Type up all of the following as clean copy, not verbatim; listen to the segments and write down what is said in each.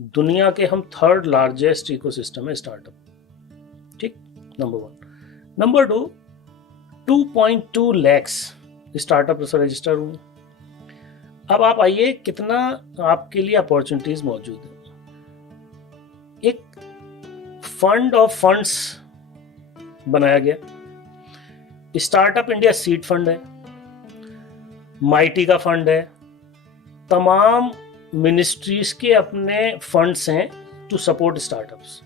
दुनिया के हम थर्ड लार्जेस्ट इकोसिस्टम है स्टार्टअप, ठीक, number one. Number to, 2.2 lakhs startup register हुए। अब आप आइए, कितना आपके लिए अपॉर्चुनिटीज मौजूद है। एक फंड ऑफ फंड्स बनाया गया, स्टार्टअप इंडिया सीड फंड है, माइटी का फंड है, तमाम मिनिस्ट्रीज के अपने फंड्स हैं टू सपोर्ट स्टार्टअप्स।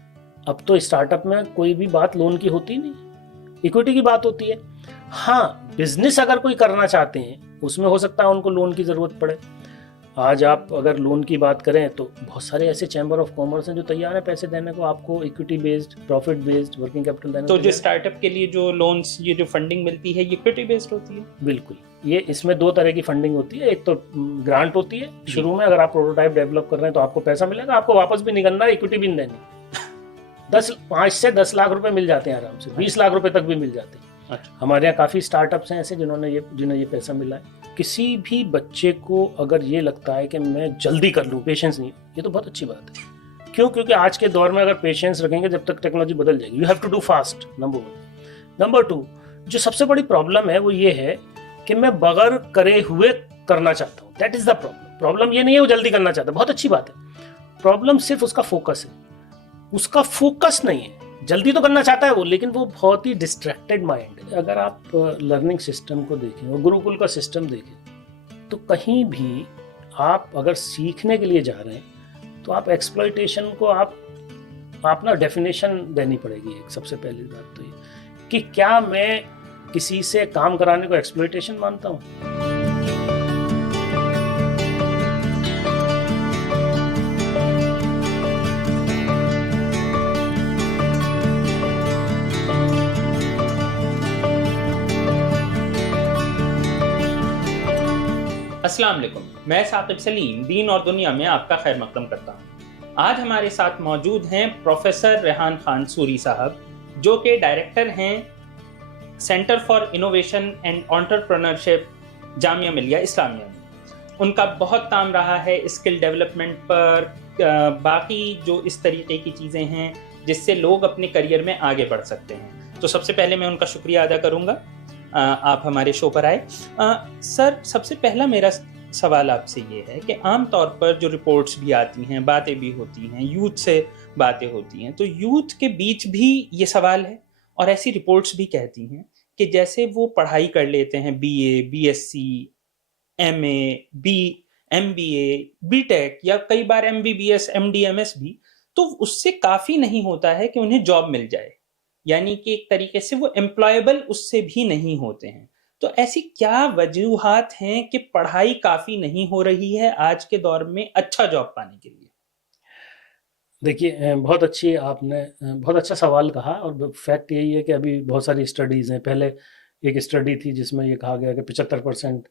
अब तो स्टार्टअप में कोई भी बात लोन की होती नहीं, इक्विटी की बात होती है। हाँ, बिजनेस अगर कोई करना चाहते हैं उसमें हो सकता है उनको लोन की जरूरत पड़े। आज आप अगर लोन की बात करें तो बहुत सारे ऐसे चैम्बर ऑफ कॉमर्स हैं जो तैयार है पैसे देने को, आपको equity based, profit based, working capital देने तो को। जो स्टार्टअप के लिए जो लोन्स, ये जो फंडिंग मिलती है, ये इक्विटी बेस्ड होती है? बिल्कुल, ये इसमें दो तरह की फंडिंग होती है। एक तो ग्रांट होती है शुरू में, अगर आप प्रोटोटाइप डेवलप कर रहे हैं तो आपको पैसा मिलेगा, आपको वापस भी नहीं करना, इक्विटी भी नहीं देनी। 5 से 10 लाख रुपए मिल जाते हैं आराम से, 20 लाख रुपए तक भी मिल जाते हैं। अच्छा। हमारे यहाँ काफ़ी स्टार्टअप्स हैं ऐसे जिन्हें ये पैसा मिला है। किसी भी बच्चे को अगर ये लगता है कि मैं जल्दी कर लूँ, पेशेंस नहीं, ये तो बहुत अच्छी बात है। क्यों? क्योंकि आज के दौर में अगर पेशेंस रखेंगे जब तक टेक्नोलॉजी बदल जाएगी। You have to do fast, number one. Number two, जो सबसे बड़ी प्रॉब्लम है वो ये है कि मैं बगैर करे हुए करना चाहता हूँ। That is the problem. Problem ये नहीं है वो जल्दी करना चाहता, बहुत अच्छी बात है। प्रॉब्लम सिर्फ उसका फोकस है, उसका फोकस नहीं है। जल्दी तो करना चाहता है वो, लेकिन वो बहुत ही डिस्ट्रैक्टेड माइंड है। अगर आप लर्निंग सिस्टम को देखें और गुरुकुल का सिस्टम देखें तो कहीं भी आप अगर सीखने के लिए जा रहे हैं तो आप एक्सप्लॉइटेशन को आप ना डेफिनेशन देनी पड़ेगी। एक सबसे पहली बात तो ये कि क्या मैं किसी से काम कराने को एक्सप्लॉइटेशन मानता हूँ? अस्सलाम वालेकुम, मैं साकिब सलीम दीन और दुनिया में आपका खैर मकदम करता हूँ। आज हमारे साथ मौजूद हैं प्रोफेसर रेहान खान सूरी साहब, जो कि डायरेक्टर हैं centre for innovation and entrepreneurship Jamia Millia Islamia में। उनका बहुत काम रहा है स्किल डेवलपमेंट पर, बाकी जो इस तरीके की चीज़ें हैं जिससे लोग अपने करियर में आगे बढ़ सकते हैं। तो सबसे पहले मैं उनका शुक्रिया अदा करूँगा आप हमारे शो पर आए। सर, सबसे पहला मेरा सवाल आपसे ये है कि आम तौर पर जो रिपोर्ट्स भी आती हैं, बातें भी होती हैं, यूथ से बातें होती हैं, तो यूथ के बीच भी ये सवाल है और ऐसी रिपोर्ट्स भी कहती हैं कि जैसे वो पढ़ाई कर लेते हैं, BA, BSc, MA, MBA, BTech या कई बार एमबीबीएस, एमडीएमएस भी, तो उससे काफ़ी नहीं होता है कि उन्हें जॉब मिल जाए, यानी कि एक तरीके से वो एम्प्लॉयबल उससे भी नहीं होते हैं। तो ऐसी क्या वजूहात हैं कि पढ़ाई काफ़ी नहीं हो रही है आज के दौर में अच्छा जॉब पाने के लिए? देखिए, बहुत अच्छा सवाल कहा। और फैक्ट यही है कि अभी बहुत सारी स्टडीज़ हैं। पहले एक स्टडी थी जिसमें ये कहा गया कि 75%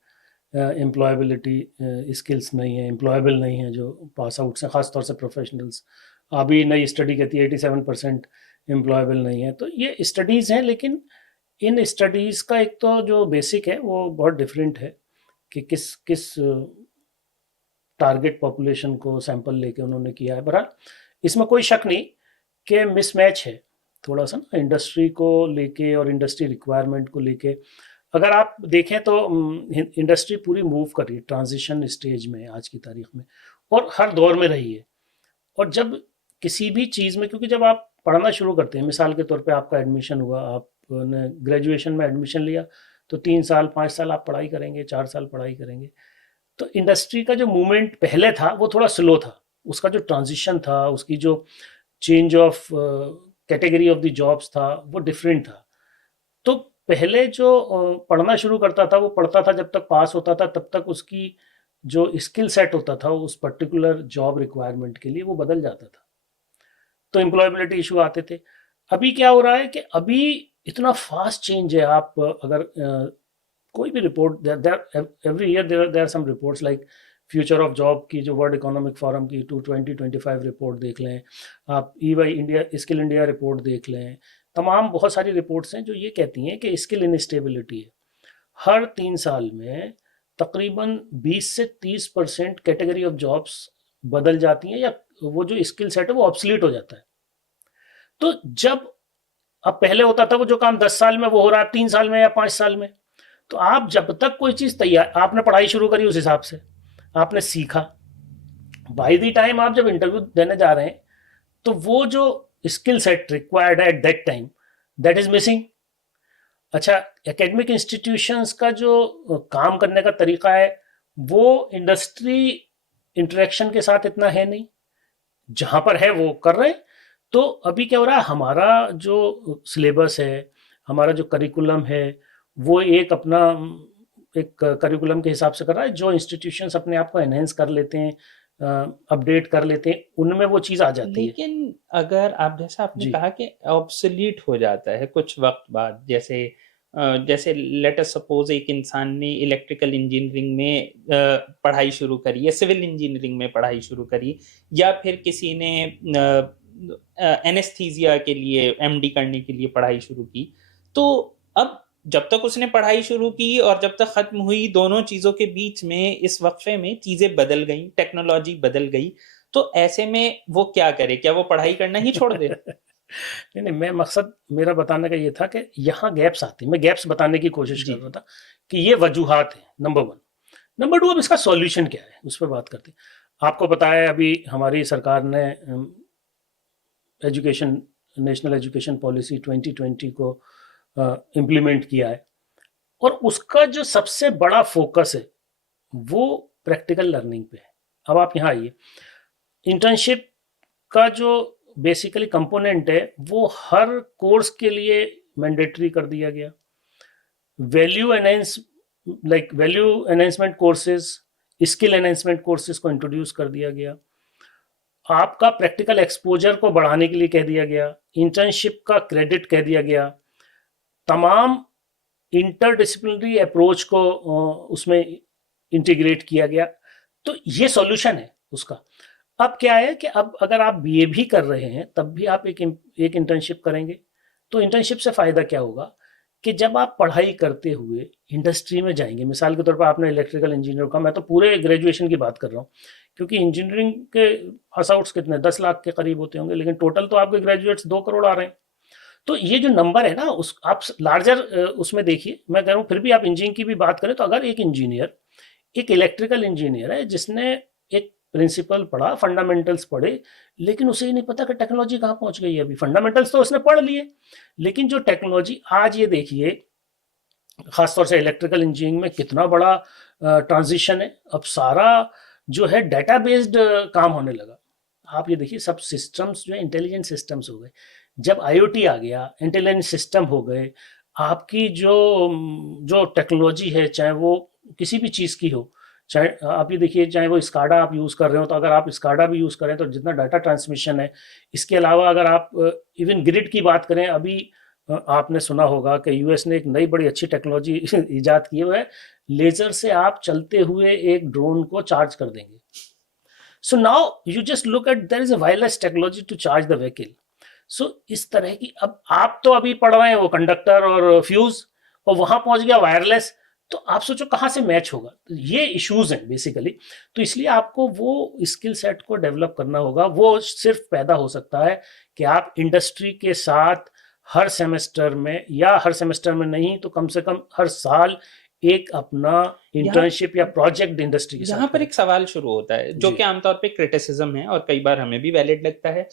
एम्प्लॉयबिलिटी स्किल्स नहीं है, एम्प्लॉयबल नहीं है जो पास आउट्स हैं, ख़ासतौर से प्रोफेशनल्स। अभी नई स्टडी कहती है 87% एम्प्लॉयबल नहीं है। तो ये स्टडीज़ हैं, लेकिन इन स्टडीज़ का एक तो जो बेसिक है वो बहुत डिफरेंट है कि किस किस टारगेट पॉपुलेशन को सैंपल लेके उन्होंने किया है। बहरहाल इसमें कोई शक नहीं कि मिसमैच है थोड़ा सा ना, इंडस्ट्री को लेके और इंडस्ट्री रिक्वायरमेंट को लेके। अगर आप देखें तो इंडस्ट्री पूरी मूव कर रही है, ट्रांजिशन स्टेज में आज की तारीख में, और हर दौर में रही है। और जब किसी भी चीज़ में, क्योंकि जब आप पढ़ना शुरू करते हैं, मिसाल के तौर पे आपका एडमिशन हुआ, आपने ग्रेजुएशन में एडमिशन लिया, तो 3 साल 5 साल आप पढ़ाई करेंगे, 4 साल पढ़ाई करेंगे। तो इंडस्ट्री का जो मूवमेंट पहले था वो थोड़ा स्लो था, उसका जो ट्रांजिशन था, उसकी जो change of category of the jobs था वो डिफरेंट था। तो पहले जो पढ़ना शुरू करता था वो पढ़ता था, जब तक पास होता था तब तक उसकी जो स्किल सेट होता था उस पर्टिकुलर जॉब रिक्वायरमेंट के लिए वो बदल जाता था, तो एम्प्लॉयबिलिटी इशू आते थे। अभी क्या हो रहा है कि अभी इतना फास्ट चेंज है। आप अगर कोई भी report, every year there are some reports like future of job की, जो वर्ल्ड इकोनॉमिक फोरम की 2025 रिपोर्ट देख लें, आप EY India, skill India report देख लें, तमाम बहुत सारी रिपोर्ट्स हैं जो ये कहती हैं कि स्किल इनस्टेबिलिटी है। हर 3 साल में तकरीबन 20 से 30% कैटेगरी ऑफ जॉब्स बदल जाती हैं, या वो जो स्किल सेट है वो ऑब्सलीट हो जाता है। तो जब अब पहले होता था वो जो काम 10 साल में वो हो रहा है 3 साल में या 5 साल में। तो आप जब तक कोई चीज तैयार, आपने पढ़ाई शुरू करी उस हिसाब से आपने सीखा, बाय द टाइम आप जब इंटरव्यू देने जा रहे हैं तो वो जो स्किल सेट रिक्वायर्ड है at that time, that is missing. अच्छा, एकेडमिक इंस्टीट्यूशंस का जो काम करने का तरीका है वो इंडस्ट्री इंटरेक्शन के साथ इतना है नहीं, जहां पर है वो कर रहे हैं। तो अभी क्या हो रहा है, हमारा जो सिलेबस है, हमारा जो करिकुलम है, वो एक अपना एक करिकुलम के हिसाब से कर रहा है। जो इंस्टीट्यूशंस अपने आप को एनहेंस कर लेते हैं, अपडेट कर लेते हैं, उनमें वो चीज़ आ जाती है। लेकिन अगर आप, जैसा आपने जी कहा कि ऑब्सोलीट हो जाता है कुछ वक्त बाद, जैसे लेट अस सपोज एक इंसान ने इलेक्ट्रिकल इंजीनियरिंग में पढ़ाई शुरू करी या सिविल इंजीनियरिंग में पढ़ाई शुरू करी, या फिर किसी ने एनेस्थीसिया के लिए एमडी करने के लिए पढ़ाई शुरू की, तो अब जब तक उसने पढ़ाई शुरू की और जब तक खत्म हुई, दोनों चीजों के बीच में इस वक्फे में चीजें बदल गई, टेक्नोलॉजी बदल गई, तो ऐसे में वो क्या करे? क्या वो पढ़ाई करना ही छोड़ दे? नहीं नहीं, मैं मकसद मेरा बताने का ये था कि यहाँ गैप्स आती, मैं गैप्स बताने की कोशिश कर जी। रहा था कि ये वजूहात है, नंबर 1। नंबर 2, अब इसका सॉल्यूशन क्या है उस पर बात करते हैं। आपको पता है अभी हमारी सरकार ने एजुकेशन, नेशनल एजुकेशन पॉलिसी 2020 को इम्प्लीमेंट किया है, और उसका जो सबसे बड़ा फोकस है वो प्रैक्टिकल लर्निंग पे है। अब आप यहाँ आइए, इंटर्नशिप का जो बेसिकली कंपोनेंट है वो हर कोर्स के लिए मैंडेटरी कर दिया गया। Value enhance value enhancement courses, skill enhancement courses को इंट्रोड्यूस कर दिया गया। आपका प्रैक्टिकल एक्सपोजर को बढ़ाने के लिए कह दिया गया, इंटर्नशिप का क्रेडिट कह दिया गया, तमाम इंटरडिसिप्लिनरी अप्रोच को उसमें इंटीग्रेट किया गया। तो ये सॉल्यूशन है उसका। अब क्या है कि अब अगर आप बीए भी कर रहे हैं तब भी आप एक इंटर्नशिप करेंगे, तो इंटर्नशिप से फ़ायदा क्या होगा कि जब आप पढ़ाई करते हुए इंडस्ट्री में जाएंगे, मिसाल के तौर पर आपने इलेक्ट्रिकल इंजीनियर का, मैं तो पूरे ग्रेजुएशन की बात कर रहा हूँ, क्योंकि इंजीनियरिंग के पास आउट्स कितने 10 लाख के करीब होते होंगे, लेकिन टोटल तो आपके ग्रेजुएट्स 2 करोड़ आ रहे हैं। तो ये जो नंबर है ना, उस आप लार्जर उसमें देखिए, मैं कह रहा हूँ फिर भी आप इंजीनियरिंग की भी बात करें तो अगर एक इंजीनियर, एक इलेक्ट्रिकल इंजीनियर है जिसने एक प्रिंसिपल पढ़ा, फंडामेंटल्स पढ़े, लेकिन उसे ही नहीं पता कि टेक्नोलॉजी कहाँ पहुंच गई है। अभी फंडामेंटल्स तो उसने पढ़ लिए, लेकिन जो टेक्नोलॉजी आज, ये देखिए खासतौर से इलेक्ट्रिकल इंजीनियरिंग में कितना बड़ा ट्रांजिशन है। अब सारा जो है डाटा बेस्ड काम होने लगा। आप ये देखिए, सब सिस्टम्स जो है इंटेलिजेंट सिस्टम्स हो गए। जब आईओटी आ गया, इंटेलिजेंट सिस्टम हो गए, आपकी जो जो टेक्नोलॉजी है, चाहे वो किसी भी चीज़ की हो, चाहे आप ये देखिए, चाहे वो स्काडा आप यूज़ कर रहे हो, तो अगर आप स्काडा भी यूज़ करें तो जितना डाटा ट्रांसमिशन है, इसके अलावा अगर आप इवन ग्रिड की बात करें, अभी आपने सुना होगा कि यूएस ने एक नई बड़ी अच्छी टेक्नोलॉजी ईजाद की है, लेजर से आप चलते हुए एक ड्रोन को चार्ज कर देंगे। So now you just look at, there is a wireless technology to charge the vehicle. So इस तरह की, अब आप तो अभी पढ़ रहे हैं वो कंडक्टर और फ्यूज, और वहां पहुंच गया वायरलेस, तो आप सोचो कहाँ से मैच होगा। तो ये इश्यूज हैं बेसिकली। तो इसलिए आपको वो स्किल सेट को डेवलप करना होगा। वो सिर्फ पैदा हो सकता है कि आप इंडस्ट्री के साथ हर सेमेस्टर में, या हर सेमेस्टर में नहीं तो कम से कम हर साल एक अपना इंटर्नशिप या प्रोजेक्ट इंडस्ट्री के साथ। यहाँ पर एक सवाल शुरू होता है जो कि आमतौर पे क्रिटिसिज्म है और कई बार हमें भी वैलिड लगता है,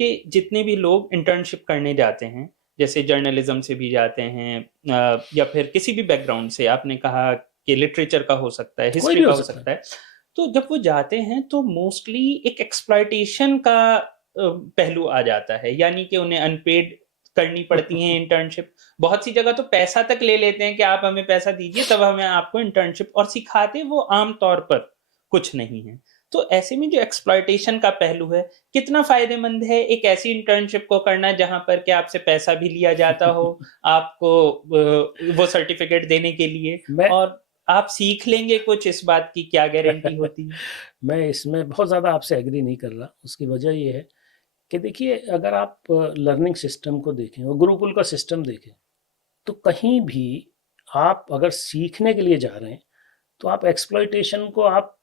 कि जितने भी लोग इंटर्नशिप करने जाते हैं, जैसे जर्नलिज्म से भी जाते हैं या फिर किसी भी बैकग्राउंड से, आपने कहा कि लिटरेचर का हो सकता है, हिस्ट्री का हो सकता है, तो जब वो जाते हैं तो मोस्टली एक एक्सप्लॉयटेशन का पहलू आ जाता है, यानी कि उन्हें अनपेड करनी पड़ती है इंटर्नशिप। बहुत सी जगह तो पैसा तक ले लेते हैं कि आप हमें पैसा दीजिए तब हमें आपको इंटर्नशिप, और सिखाते वो आम तौर पर कुछ नहीं है। तो ऐसे में जो एक्सप्लॉयटेशन का पहलू है, कितना फायदेमंद है एक ऐसी इंटर्नशिप को करना जहां पर कि आपसे पैसा भी लिया जाता हो आपको वो सर्टिफिकेट देने के लिए, और आप सीख लेंगे कुछ, इस बात की क्या गारंटी होती है? मैं इसमें बहुत ज़्यादा आपसे एग्री नहीं कर रहा। उसकी वजह ये है कि देखिए, अगर आप लर्निंग सिस्टम को देखें और गुरुकुल का सिस्टम देखें, तो कहीं भी आप अगर सीखने के लिए जा रहे हैं तो आप एक्सप्लॉयटेशन को आप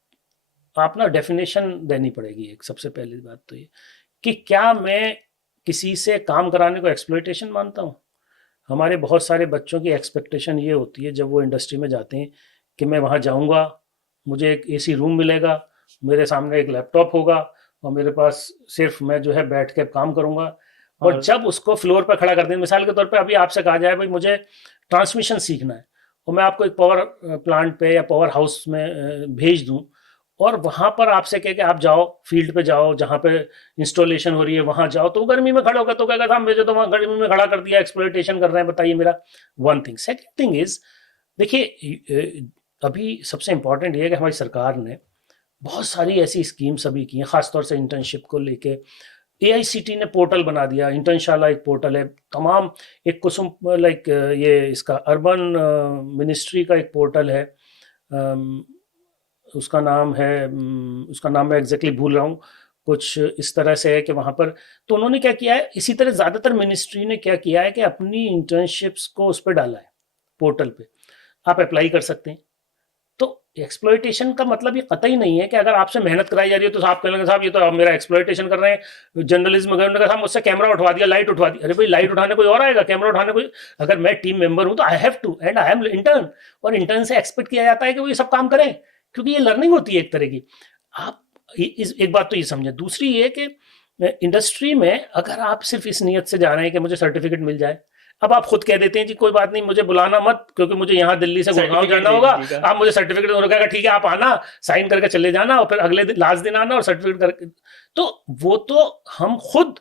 आप ना डेफिनेशन देनी पड़ेगी। एक सबसे पहली बात तो ये कि क्या मैं किसी से काम कराने को एक्सप्लॉयटेशन मानता हूँ। हमारे बहुत सारे बच्चों की एक्सपेक्टेशन ये होती है जब वो इंडस्ट्री में जाते हैं कि मैं वहाँ जाऊँगा, मुझे एक एसी रूम मिलेगा, मेरे सामने एक लैपटॉप होगा और मेरे पास सिर्फ मैं जो है बैठ के काम करूँगा। और जब उसको फ्लोर पर खड़ा कर दें, मिसाल के तौर पे अभी आपसे कहा जाए भाई मुझे ट्रांसमिशन सीखना है और मैं आपको एक पावर प्लांट पे या पावर हाउस में भेज दूं और वहां पर आपसे कहे कि आप जाओ फील्ड पे जाओ जहां पे इंस्टॉलेशन हो रही है वहां जाओ, तो गर्मी में खड़ा होगा तो कहेगा था मुझे तो वहां गर्मी में खड़ा कर दिया, एक्सप्लॉयटेशन कर रहे हैं, बताइए मेरा। One thing. Second thing is, देखिए अभी सबसे इंपॉर्टेंट ये है कि हमारी सरकार ने बहुत सारी ऐसी स्कीम्स अभी की हैं, खासतौर से इंटर्नशिप को लेके। एआईसीटी ने पोर्टल बना दिया, इंटर्नशाला एक पोर्टल है, तमाम एक कुसुम लाइक ये इसका अर्बन मिनिस्ट्री का एक पोर्टल है, उसका नाम है उसका नाम मैं एग्जैक्टली भूल रहा हूँ, कुछ इस तरह से है कि वहाँ पर तो उन्होंने क्या किया है, इसी तरह ज़्यादातर मिनिस्ट्री ने क्या किया है कि अपनी इंटर्नशिप्स को उस पर डाला है पोर्टल पे, आप अप्लाई कर सकते हैं। तो एक्सप्लॉयटेशन का मतलब ये कतई नहीं है कि अगर आपसे मेहनत कराई जा रही है तो आप कहेंगे साहब ये तो आप मेरा एक्सप्लॉयटेशन कर रहे हैं। जर्नलिज्म में उन्होंने कहा मुझसे कैमरा उठवा दिया, लाइट उठवा दी। अरे भाई लाइट उठाने कोई और आएगा, कैमरा उठाने कोई, अगर मैं टीम मेंबर हूं तो I have to and I am intern, और इंटर्न से एक्सपेक्ट किया जाता है कि वो ये सब काम करें, क्योंकि ये लर्निंग होती है एक तरह की। आप एक बात तो ये समझे। दूसरी ये कि इंडस्ट्री में अगर आप सिर्फ इस नियत से जा रहे हैं कि मुझे सर्टिफिकेट मिल जाए, अब आप खुद कह देते हैं जी कोई बात नहीं मुझे बुलाना मत क्योंकि मुझे यहाँ दिल्ली से गुड़गांव जाना होगा, आप मुझे सर्टिफिकेट कहेगा ठीक है आप आना, साइन करके चले जाना और फिर अगले दिन लास्ट दिन आना और सर्टिफिकेट करके। तो वो तो हम खुद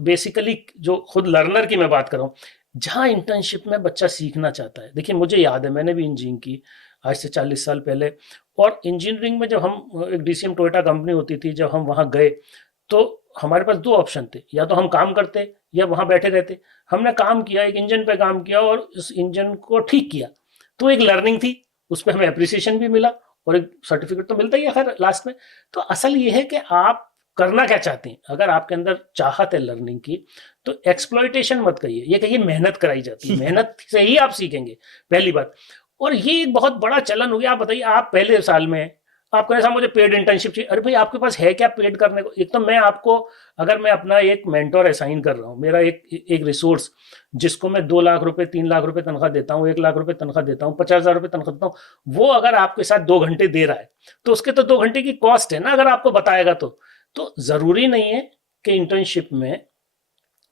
बेसिकली जो खुद लर्नर की मैं बात कर रहा हूँ, जहाँ इंटर्नशिप में बच्चा सीखना चाहता है। देखिए मुझे याद है मैंने भी इंजीनियरिंग की आज से 40 साल पहले, और इंजीनियरिंग में जब हम एक डीसीएम टोयोटा कंपनी होती थी, जब हम वहाँ गए तो हमारे पास दो ऑप्शन थे, या तो हम काम करते या वहाँ बैठे रहते। हमने काम किया, एक इंजन पे काम किया और उस इंजन को ठीक किया, तो एक लर्निंग थी, उस पर हमें अप्रिसिएशन भी मिला और एक सर्टिफिकेट तो मिलता ही है खैर लास्ट में। तो असल ये है कि आप करना क्या चाहते हैं। अगर आपके अंदर चाहत है लर्निंग की तो एक्सप्लॉयटेशन मत कहिए, ये कहिए मेहनत कराई जाती है, मेहनत से ही आप सीखेंगे, पहली बात। और ये एक बहुत बड़ा चलन हो गया। आप बताइए आप पहले साल में आप कहें साहब मुझे पेड इंटर्नशिप चाहिए, अरे भाई आपके पास है क्या पेड करने को। एक तो मैं आपको, अगर मैं अपना एक मेंटोर असाइन कर रहा हूँ, मेरा एक रिसोर्स जिसको मैं 2 लाख रुपए 3 लाख रुपए तनख्वाह देता हूँ, 1 लाख रुपए तनख्वाह देता हूँ, 50,000 रुपए तनख्वाह देता हूँ, वो अगर आपके साथ 2 घंटे दे रहा है तो उसके तो 2 घंटे की कॉस्ट है ना, अगर आपको बताएगा तो जरूरी नहीं है कि इंटर्नशिप में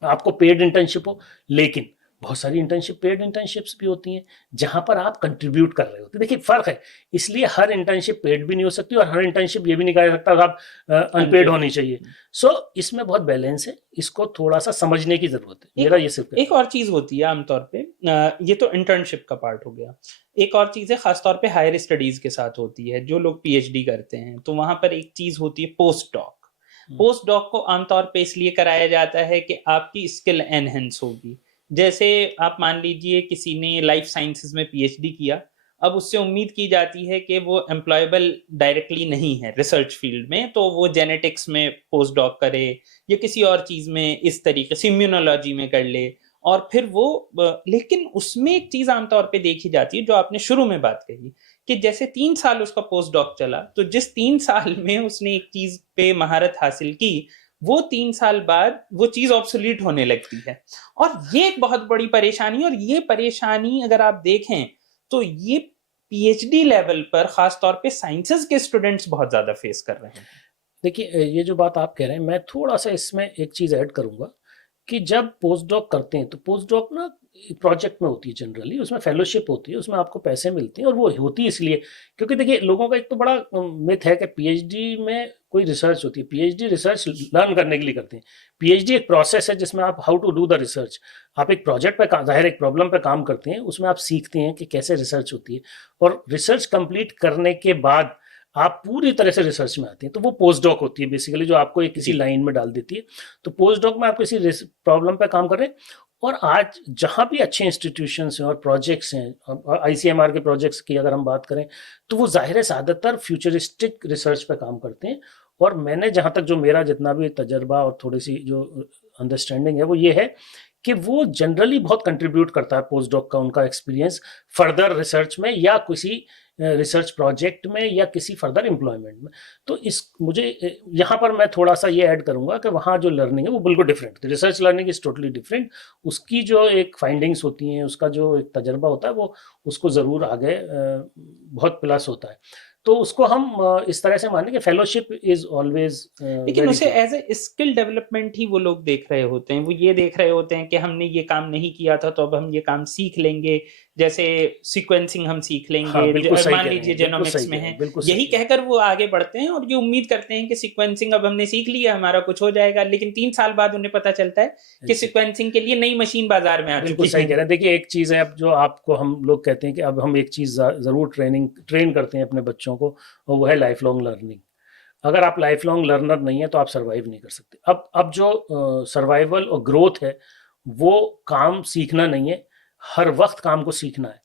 आपको पेड इंटर्नशिप हो, लेकिन बहुत सारी इंटर्नशिप पेड इंटर्नशिप्स भी होती हैं जहां पर आप कंट्रीब्यूट कर रहे होते हैं। देखिए फर्क है, इसलिए हर इंटर्नशिप पेड भी नहीं हो सकती और हर इंटर्नशिप ये भी नहीं कहा जा सकता आप अनपेड होनी चाहिए। सो इसमें बहुत बैलेंस है, इसको थोड़ा सा समझने की जरूरत है। मेरा ये सिर्फ एक और चीज होती है आमतौर पे, ये तो इंटर्नशिप का पार्ट हो गया। एक और चीज है खासतौर पे हायर स्टडीज के साथ होती है, जो लोग पीएचडी करते हैं तो वहां पर एक चीज होती है पोस्ट डॉक। पोस्ट डॉक को आमतौर पे इसलिए कराया जाता है कि आपकी स्किल एनहेंस होगी। जैसे आप मान लीजिए किसी ने लाइफ साइंसेज में पीएचडी किया, अब उससे उम्मीद की जाती है कि वो एम्प्लॉयबल डायरेक्टली नहीं है रिसर्च फील्ड में, तो वो जेनेटिक्स में पोस्ट डॉक करे या किसी और चीज में, इस तरीके से इम्यूनोलॉजी में कर ले, और फिर वो लेकिन उसमें एक चीज आमतौर पे देखी जाती है जो आपने शुरू में बात कही कि जैसे 3 साल उसका पोस्ट डॉक चला, तो जिस 3 साल में उसने एक चीज पे महारत हासिल की, वो 3 साल बाद वो चीज ऑब्सोलीट होने लगती है। और ये एक बहुत बड़ी परेशानी, और ये परेशानी अगर आप देखें तो ये पीएचडी लेवल पर खासतौर पे साइंसेस के स्टूडेंट्स बहुत ज्यादा फेस कर रहे हैं। देखिए ये जो बात आप कह रहे हैं, मैं थोड़ा सा इसमें एक चीज ऐड करूंगा कि जब पोस्ट डॉक करते हैं तो पोस्ट डॉक ना प्रोजेक्ट में होती है जनरली, उसमें फेलोशिप होती है, उसमें आपको पैसे मिलते हैं, और वो होती है इसलिए क्योंकि देखिए लोगों का एक तो बड़ा मिथ है कि पीएचडी में कोई रिसर्च होती है। पीएचडी रिसर्च लर्न करने के लिए करते हैं। पीएचडी एक प्रोसेस है जिसमें आप how to do the research, आप एक प्रोजेक्ट पे जाहिर एक प्रॉब्लम पे काम करते हैं, उसमें आप सीखते हैं कि कैसे रिसर्च होती है, और रिसर्च कंप्लीट करने के बाद आप पूरी तरह से रिसर्च में आते हैं, तो वो पोस्ट डॉक होती है बेसिकली, जो आपको एक किसी लाइन में डाल देती है। तो पोस्ट डॉक में आप किसी प्रॉब्लम पे काम कर रहे हैं, और आज जहाँ भी अच्छे इंस्टीट्यूशंस हैं और प्रोजेक्ट्स हैं, आईसीएमआर के प्रोजेक्ट्स की अगर हम बात करें तो वो जाहिर है ज़्यादातर फ्यूचरिस्टिक रिसर्च पे काम करते हैं। और मैंने जहाँ तक जो मेरा जितना भी तजर्बा और थोड़ी सी जो अंडरस्टैंडिंग है वो ये है कि वो जनरली बहुत कंट्रीब्यूट करता है पोस्ट डॉक का, उनका एक्सपीरियंस फर्दर रिसर्च में या किसी रिसर्च प्रोजेक्ट में या किसी फर्दर एम्प्लॉयमेंट में। तो इस मुझे यहाँ पर मैं थोड़ा सा ये ऐड करूँगा कि वहाँ जो लर्निंग है वो बिल्कुल different, research learning is totally different. उसकी जो एक फाइंडिंग्स होती हैं, उसका जो एक तजर्बा होता है, वो उसको ज़रूर आगे बहुत प्लस होता है। तो उसको हम इस तरह से माने कि फेलोशिप इज ऑलवेज लेकिन उसे एज ए स्किल डेवलपमेंट ही वो लोग देख रहे होते हैं। वो ये देख रहे होते हैं कि हमने ये काम नहीं किया था तो अब हम ये काम सीख लेंगे, जैसे सीक्वेंसिंग हम सीख हाँ लेंगे, बिल्कुल सही मान कह रहे लीजिए हैं, बिल्कुल जेनोमिक्स सही में कह रहे है, हैं, बिल्कुल यही सही कह रहे कहकर वो आगे बढ़ते हैं और ये उम्मीद करते हैं कि सीक्वेंसिंग अब हमने सीख लिया, हमारा कुछ हो जाएगा। लेकिन 3 साल बाद उन्हें पता चलता है कि हैं। सीक्वेंसिंग के लिए नई मशीन बाजार में आ बिल्कुल चुकी सही है। कह रहे हैं। देखिए एक चीज़ है, अब जो आपको हम लोग कहते हैं कि अब हम एक चीज़ ज़रूर ट्रेन करते हैं अपने बच्चों को, और वो है लाइफ लॉन्ग लर्निंग। अगर आप लाइफ लॉन्ग लर्नर नहीं है तो आप सर्वाइव नहीं कर सकते। अब जो सर्वाइवल और ग्रोथ है, वो काम सीखना नहीं है, हर वक्त काम को सीखना है,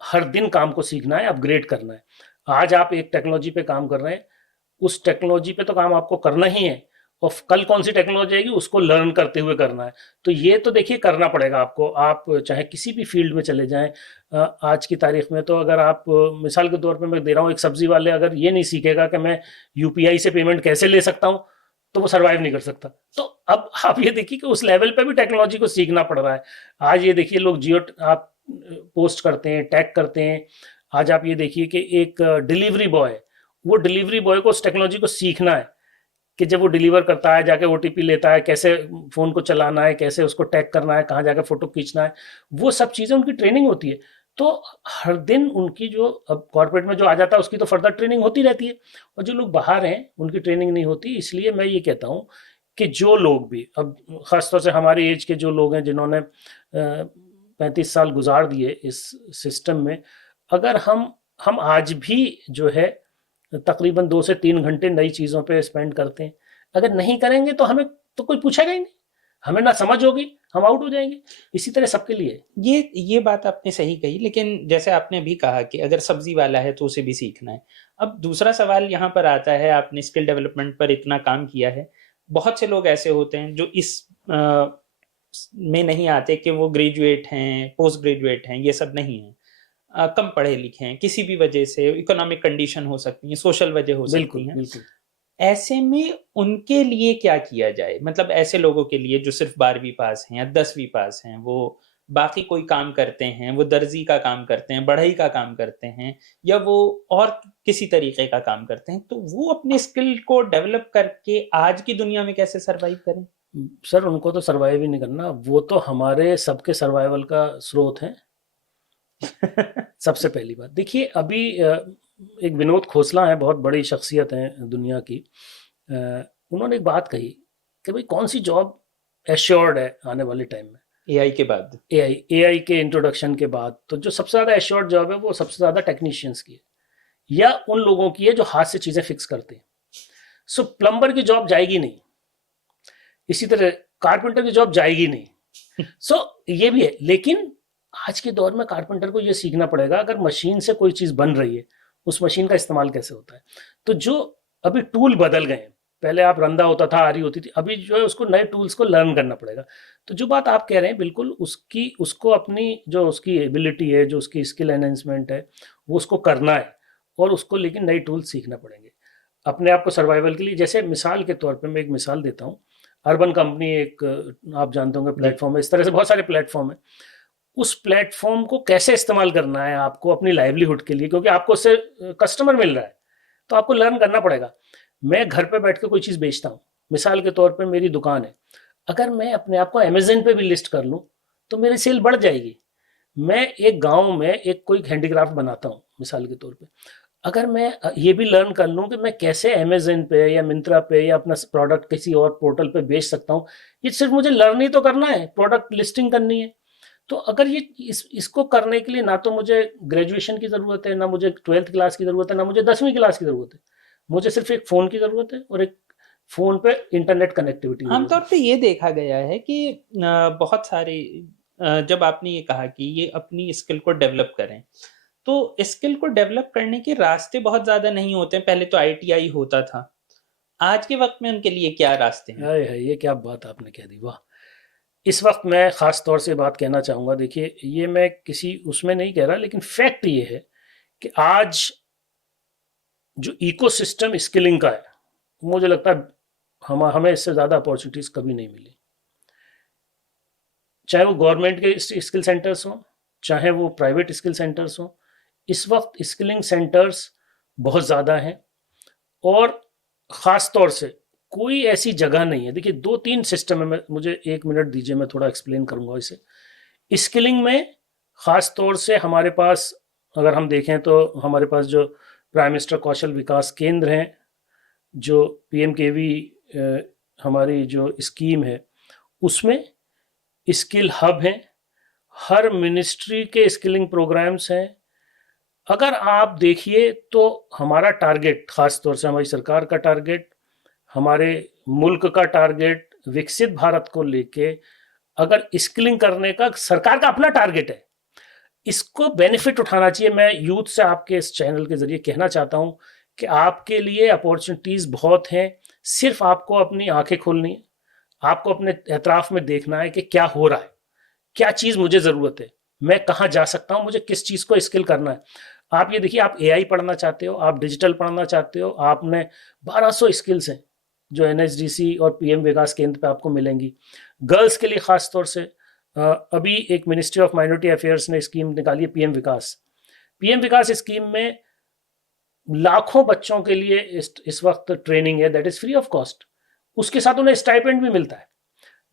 हर दिन काम को सीखना है, अपग्रेड करना है। आज आप एक टेक्नोलॉजी पे काम कर रहे हैं, उस टेक्नोलॉजी पे तो काम आपको करना ही है, और कल कौन सी टेक्नोलॉजी आएगी उसको लर्न करते हुए करना है। तो ये तो देखिए करना पड़ेगा आपको, आप चाहे किसी भी फील्ड में चले जाएं। आज की तारीख में तो अगर आप मिसाल के तौर पे मैं दे रहा हूँ, एक सब्जी वाले अगर ये नहीं सीखेगा कि मैं यूपीआई से पेमेंट कैसे ले सकता हूँ, तो वो सर्वाइव नहीं कर सकता। तो अब आप ये देखिए कि उस लेवल पे भी टेक्नोलॉजी को सीखना पड़ रहा है। आज ये देखिए लोग जियो आप पोस्ट करते हैं, टैग करते हैं। आज आप ये देखिए कि एक डिलीवरी बॉय है, वो डिलीवरी बॉय को उस टेक्नोलॉजी को सीखना है कि जब वो डिलीवर करता है, जाके ओटीपी लेता है, कैसे फ़ोन को चलाना है, कैसे उसको टैग करना है, कहाँ जाके फ़ोटो खींचना है, वो सब चीज़ें उनकी ट्रेनिंग होती है। तो हर दिन उनकी जो अब कॉर्पोरेट में जो आ जाता है उसकी तो फर्दर ट्रेनिंग होती रहती है, और जो लोग बाहर हैं उनकी ट्रेनिंग नहीं होती। इसलिए मैं ये कहता हूँ कि जो लोग भी अब ख़ासतौर से हमारी एज के जो लोग हैं जिन्होंने 35 साल गुजार दिए इस सिस्टम में, अगर हम आज भी जो है तकरीबन 2 से 3 घंटे नई चीज़ों पे स्पेंड करते हैं, अगर नहीं करेंगे तो हमें तो कोई पूछेगा ही नहीं, हमें ना समझ होगी, हम आउट हो जाएंगे। इसी तरह सबके लिए ये बात आपने सही कही, लेकिन जैसे आपने भी कहा कि अगर सब्जी वाला है तो उसे भी सीखना है। अब दूसरा सवाल यहाँ पर आता है, आपने स्किल डेवलपमेंट पर इतना काम किया है, बहुत से लोग ऐसे होते हैं जो इस में नहीं आते कि वो ग्रेजुएट हैं, पोस्ट ग्रेजुएट हैं, ये सब नहीं है, कम पढ़े लिखे हैं, किसी भी वजह से इकोनॉमिक कंडीशन हो सकती है, सोशल वजह हो सकती बिल्कुल है। बिल्कुल ऐसे में उनके लिए क्या किया जाए? मतलब ऐसे लोगों के लिए जो सिर्फ 12वीं पास हैं या 10वीं पास हैं, वो बाकी कोई काम करते हैं, वो दर्जी का काम करते हैं, बढ़ई का काम करते हैं, या वो और किसी तरीके का काम करते हैं, तो वो अपने स्किल को डेवलप करके आज की दुनिया में कैसे सर्वाइव करें? सर उनको तो सर्वाइव ही नहीं करना, वो तो हमारे सबके सर्वाइवल का स्रोत है। सबसे पहली बात देखिए, अभी एक विनोद खोसला है, बहुत बड़ी शख्सियत हैं दुनिया की। उन्होंने एक बात कही कि भाई कौन सी जॉब एश्योर्ड है आने वाले टाइम में, एआई के बाद, एआई के इंट्रोडक्शन के बाद। तो जो सबसे ज़्यादा एश्योर्ड जॉब है वो सबसे ज़्यादा टेक्नीशियंस की है, या उन लोगों की है जो हाथ से चीज़ें फिक्स करते हैं। सो प्लम्बर की जॉब जाएगी नहीं, इसी तरह कारपेंटर की जॉब जाएगी नहीं। सो ये भी है, लेकिन आज के दौर में कारपेंटर को ये सीखना पड़ेगा, अगर मशीन से कोई चीज़ बन रही है उस मशीन का इस्तेमाल कैसे होता है। तो जो अभी टूल बदल गए हैं, पहले आप रंदा होता था, आरी होती थी, अभी जो है उसको नए टूल्स को लर्न करना पड़ेगा। तो जो बात आप कह रहे हैं बिल्कुल, उसको अपनी जो उसकी एबिलिटी है, जो उसकी स्किल एनहेंसमेंट है, वो उसको करना है, और उसको लेकिन नए टूल्स सीखना पड़ेंगे अपने आप को सर्वाइवल के लिए। जैसे मिसाल के तौर पे मैं एक मिसाल देता हूँ, अर्बन कंपनी एक आप जानते होंगे प्लेटफॉर्म है, इस तरह से बहुत सारे प्लेटफॉर्म है। उस प्लेटफॉर्म को कैसे इस्तेमाल करना है आपको अपनी लाइवलीहुड के लिए, क्योंकि आपको उससे कस्टमर मिल रहा है, तो आपको लर्न करना पड़ेगा। मैं घर पे बैठ के कोई चीज़ बेचता हूँ, मिसाल के तौर पे मेरी दुकान है, अगर मैं अपने आप को अमेजन पे भी लिस्ट कर लूँ तो मेरी सेल बढ़ जाएगी। मैं एक गांव में एक कोई हैंडीक्राफ्ट बनाता हूँ मिसाल के तौर पे, अगर मैं ये भी लर्न कर लूँ कि मैं कैसे अमेजन पे या मिंत्रा पे या अपना प्रोडक्ट किसी और पोर्टल पे बेच सकता हूँ, ये सिर्फ मुझे लर्न ही तो करना है, प्रोडक्ट लिस्टिंग करनी है। तो अगर ये इसको करने के लिए ना तो मुझे ग्रेजुएशन की ज़रूरत है, ना मुझे 12th क्लास की ज़रूरत है, ना मुझे 10वीं क्लास की ज़रूरत है, मुझे सिर्फ एक फ़ोन की ज़रूरत है और एक फ़ोन पे इंटरनेट कनेक्टिविटी। आमतौर पे ये देखा गया है कि बहुत सारे जब आपने ये कहा कि ये अपनी स्किल को डेवलप करें, तो स्किल को डेवलप करने के रास्ते बहुत ज़्यादा नहीं होते हैं। पहले तो आईटीआई होता था, आज के वक्त में उनके लिए क्या रास्ते हैं? हाय हाय, ये क्या बात आपने कह दी, वाह। इस वक्त मैं ख़ास तौर से बात कहना चाहूँगा, देखिए ये मैं किसी उसमें नहीं कह रहा, लेकिन फैक्ट ये है कि आज जो इकोसिस्टम स्किलिंग का है, मुझे लगता है हमें इससे ज़्यादा अपॉर्चुनिटीज़ कभी नहीं मिली, चाहे वो गवर्नमेंट के स्किल सेंटर्स हों, चाहे वो प्राइवेट स्किल सेंटर्स हों। इस वक्त स्किलिंग सेंटर्स बहुत ज़्यादा हैं, और ख़ास तौर से कोई ऐसी जगह नहीं है। देखिए 2-3 सिस्टम है, मुझे 1 मिनट दीजिए, मैं थोड़ा एक्सप्लेन करूँगा इसे। स्किलिंग में ख़ास तौर से हमारे पास अगर हम देखें तो हमारे पास जो प्राइम मिनिस्टर कौशल विकास केंद्र हैं, जो PMKV हमारी जो स्कीम है, उसमें स्किल हब हैं, हर मिनिस्ट्री के स्किलिंग प्रोग्राम्स हैं। अगर आप देखिए तो हमारा टारगेट, खास तौर से हमारी सरकार का टारगेट, हमारे मुल्क का टारगेट, विकसित भारत को लेके अगर स्किलिंग करने का सरकार का अपना टारगेट है, इसको बेनिफिट उठाना चाहिए। मैं यूथ से आपके इस चैनल के जरिए कहना चाहता हूं कि आपके लिए अपॉर्चुनिटीज बहुत हैं, सिर्फ आपको अपनी आंखें खोलनी है, आपको अपने एतराफ में देखना है कि क्या हो रहा है, क्या चीज़ मुझे ज़रूरत है, मैं कहाँ जा सकता हूँ, मुझे किस चीज़ को स्किल करना है। आप ये देखिए, आप AI पढ़ना चाहते हो, आप डिजिटल पढ़ना चाहते हो, आपने 1200 स्किल्स हैं जो NSDC और PM विकास केंद्र पे आपको मिलेंगी। गर्ल्स के लिए खास तौर से अभी एक मिनिस्ट्री ऑफ माइनॉरिटी अफेयर्स ने स्कीम निकाली है, PM विकास। PM विकास स्कीम में लाखों बच्चों के लिए इस वक्त ट्रेनिंग है, that is free of cost. उसके साथ उन्हें स्टाइपेंड भी मिलता है।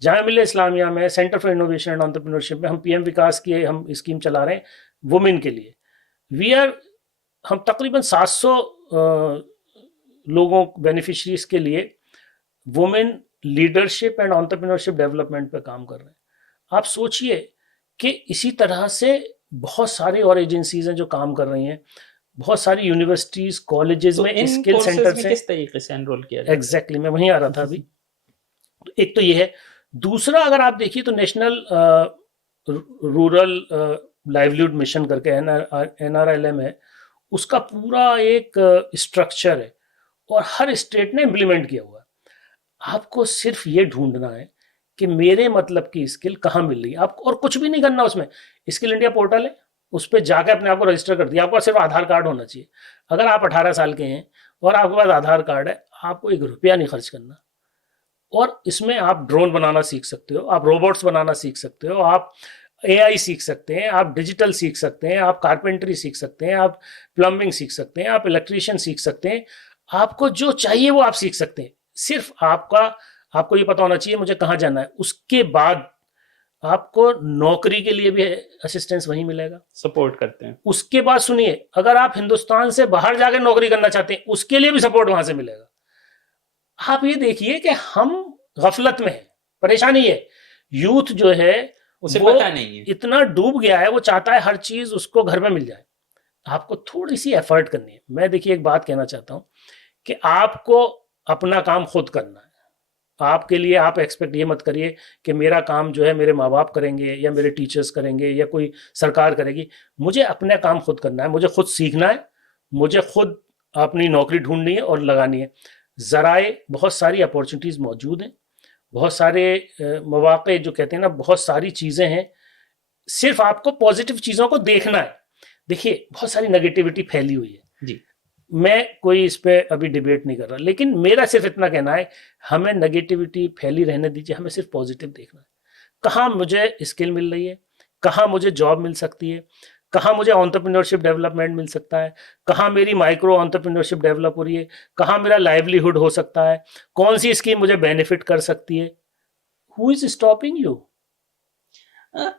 जहाँ मिले इस्लामिया में, centre for innovation and entrepreneurship में हम PM विकास की हम स्कीम चला रहे हैं वुमेन के लिए। हम तकरीबन 700 लोगों बेनिफिशरीज के लिए women leadership and entrepreneurship development पे काम कर रहे हैं। आप सोचिए कि इसी तरह से बहुत सारी और एजेंसीज हैं जो काम कर रही हैं, बहुत सारी यूनिवर्सिटीज, कॉलेजेस तो में इन स्किल कोर्सेज सेंटर्स में हैं। किस तरीके से एनरोल किया जाता है? एग्जैक्टली, मैं वहीं आ रहा था अभी। एक तो ये है। दूसरा, अगर आप देखिए तो नेशनल रूरल लाइवलीहुड मिशन करके NRLM है, उसका पूरा एक स्ट्रक्चर है और हर स्टेट ने इम्प्लीमेंट किया हुआ है। आपको सिर्फ ये ढूंढना है कि मेरे मतलब की स्किल कहाँ मिल रही है आपको, और कुछ भी नहीं करना। उसमें स्किल इंडिया पोर्टल है, उस पर जाकर अपने आप को रजिस्टर कर दिया। आपको सिर्फ आधार कार्ड होना चाहिए। अगर आप 18 साल के हैं और आपके पास आधार कार्ड है, आपको 1 रुपया नहीं खर्च करना। और इसमें आप ड्रोन बनाना सीख सकते हो, आप रोबोट्स बनाना सीख सकते हो, आप AI सीख सकते हैं, आप डिजिटल सीख सकते हैं, आप कारपेंटरी सीख सकते हैं, आप प्लम्बिंग सीख सकते हैं, आप इलेक्ट्रीशियन सीख सकते हैं। आपको जो चाहिए वो आप सीख सकते हैं। सिर्फ आपको ये पता होना चाहिए मुझे कहाँ जाना है। उसके बाद आपको नौकरी के लिए भी असिस्टेंस वहीं मिलेगा, सपोर्ट करते हैं। उसके बाद सुनिए, अगर आप हिंदुस्तान से बाहर जाकर नौकरी करना चाहते हैं, उसके लिए भी सपोर्ट वहां से मिलेगा। आप ये देखिए कि हम गफलत में हैं, परेशानी है। यूथ जो है उसे वो पता नहीं है, इतना डूब गया है, वो चाहता है हर चीज उसको घर में मिल जाए। आपको थोड़ी सी एफर्ट करनी है। मैं देखिए एक बात कहना चाहता हूं कि आपको अपना काम खुद करना है। आपके लिए आप एक्सपेक्ट ये मत करिए कि मेरा काम जो है मेरे माँ बाप करेंगे या मेरे टीचर्स करेंगे या कोई सरकार करेगी। मुझे अपना काम खुद करना है, मुझे खुद सीखना है, मुझे खुद अपनी नौकरी ढूंढनी है और लगानी है। ज़राए बहुत सारी अपॉर्चुनिटीज़ मौजूद हैं, बहुत सारे मौक़े जो कहते हैं ना, बहुत सारी चीज़ें हैं। सिर्फ आपको पॉजिटिव चीज़ों को देखना है। देखिए बहुत सारी नेगेटिविटी फैली हुई है जी। मैं कोई इस पर अभी डिबेट नहीं कर रहा, लेकिन मेरा सिर्फ इतना कहना है, हमें नेगेटिविटी फैली रहने दीजिए, हमें सिर्फ पॉजिटिव देखना है। कहाँ मुझे स्किल मिल रही है, कहाँ मुझे जॉब मिल सकती है, कहाँ मुझे एंटरप्रेन्योरशिप डेवलपमेंट मिल सकता है, कहाँ मेरी माइक्रो एंटरप्रेन्योरशिप डेवलप हो रही है, कहाँ मेरा लाइवलीहुड हो सकता है, कौन सी स्कीम मुझे बेनिफिट कर सकती है। Who is stopping you?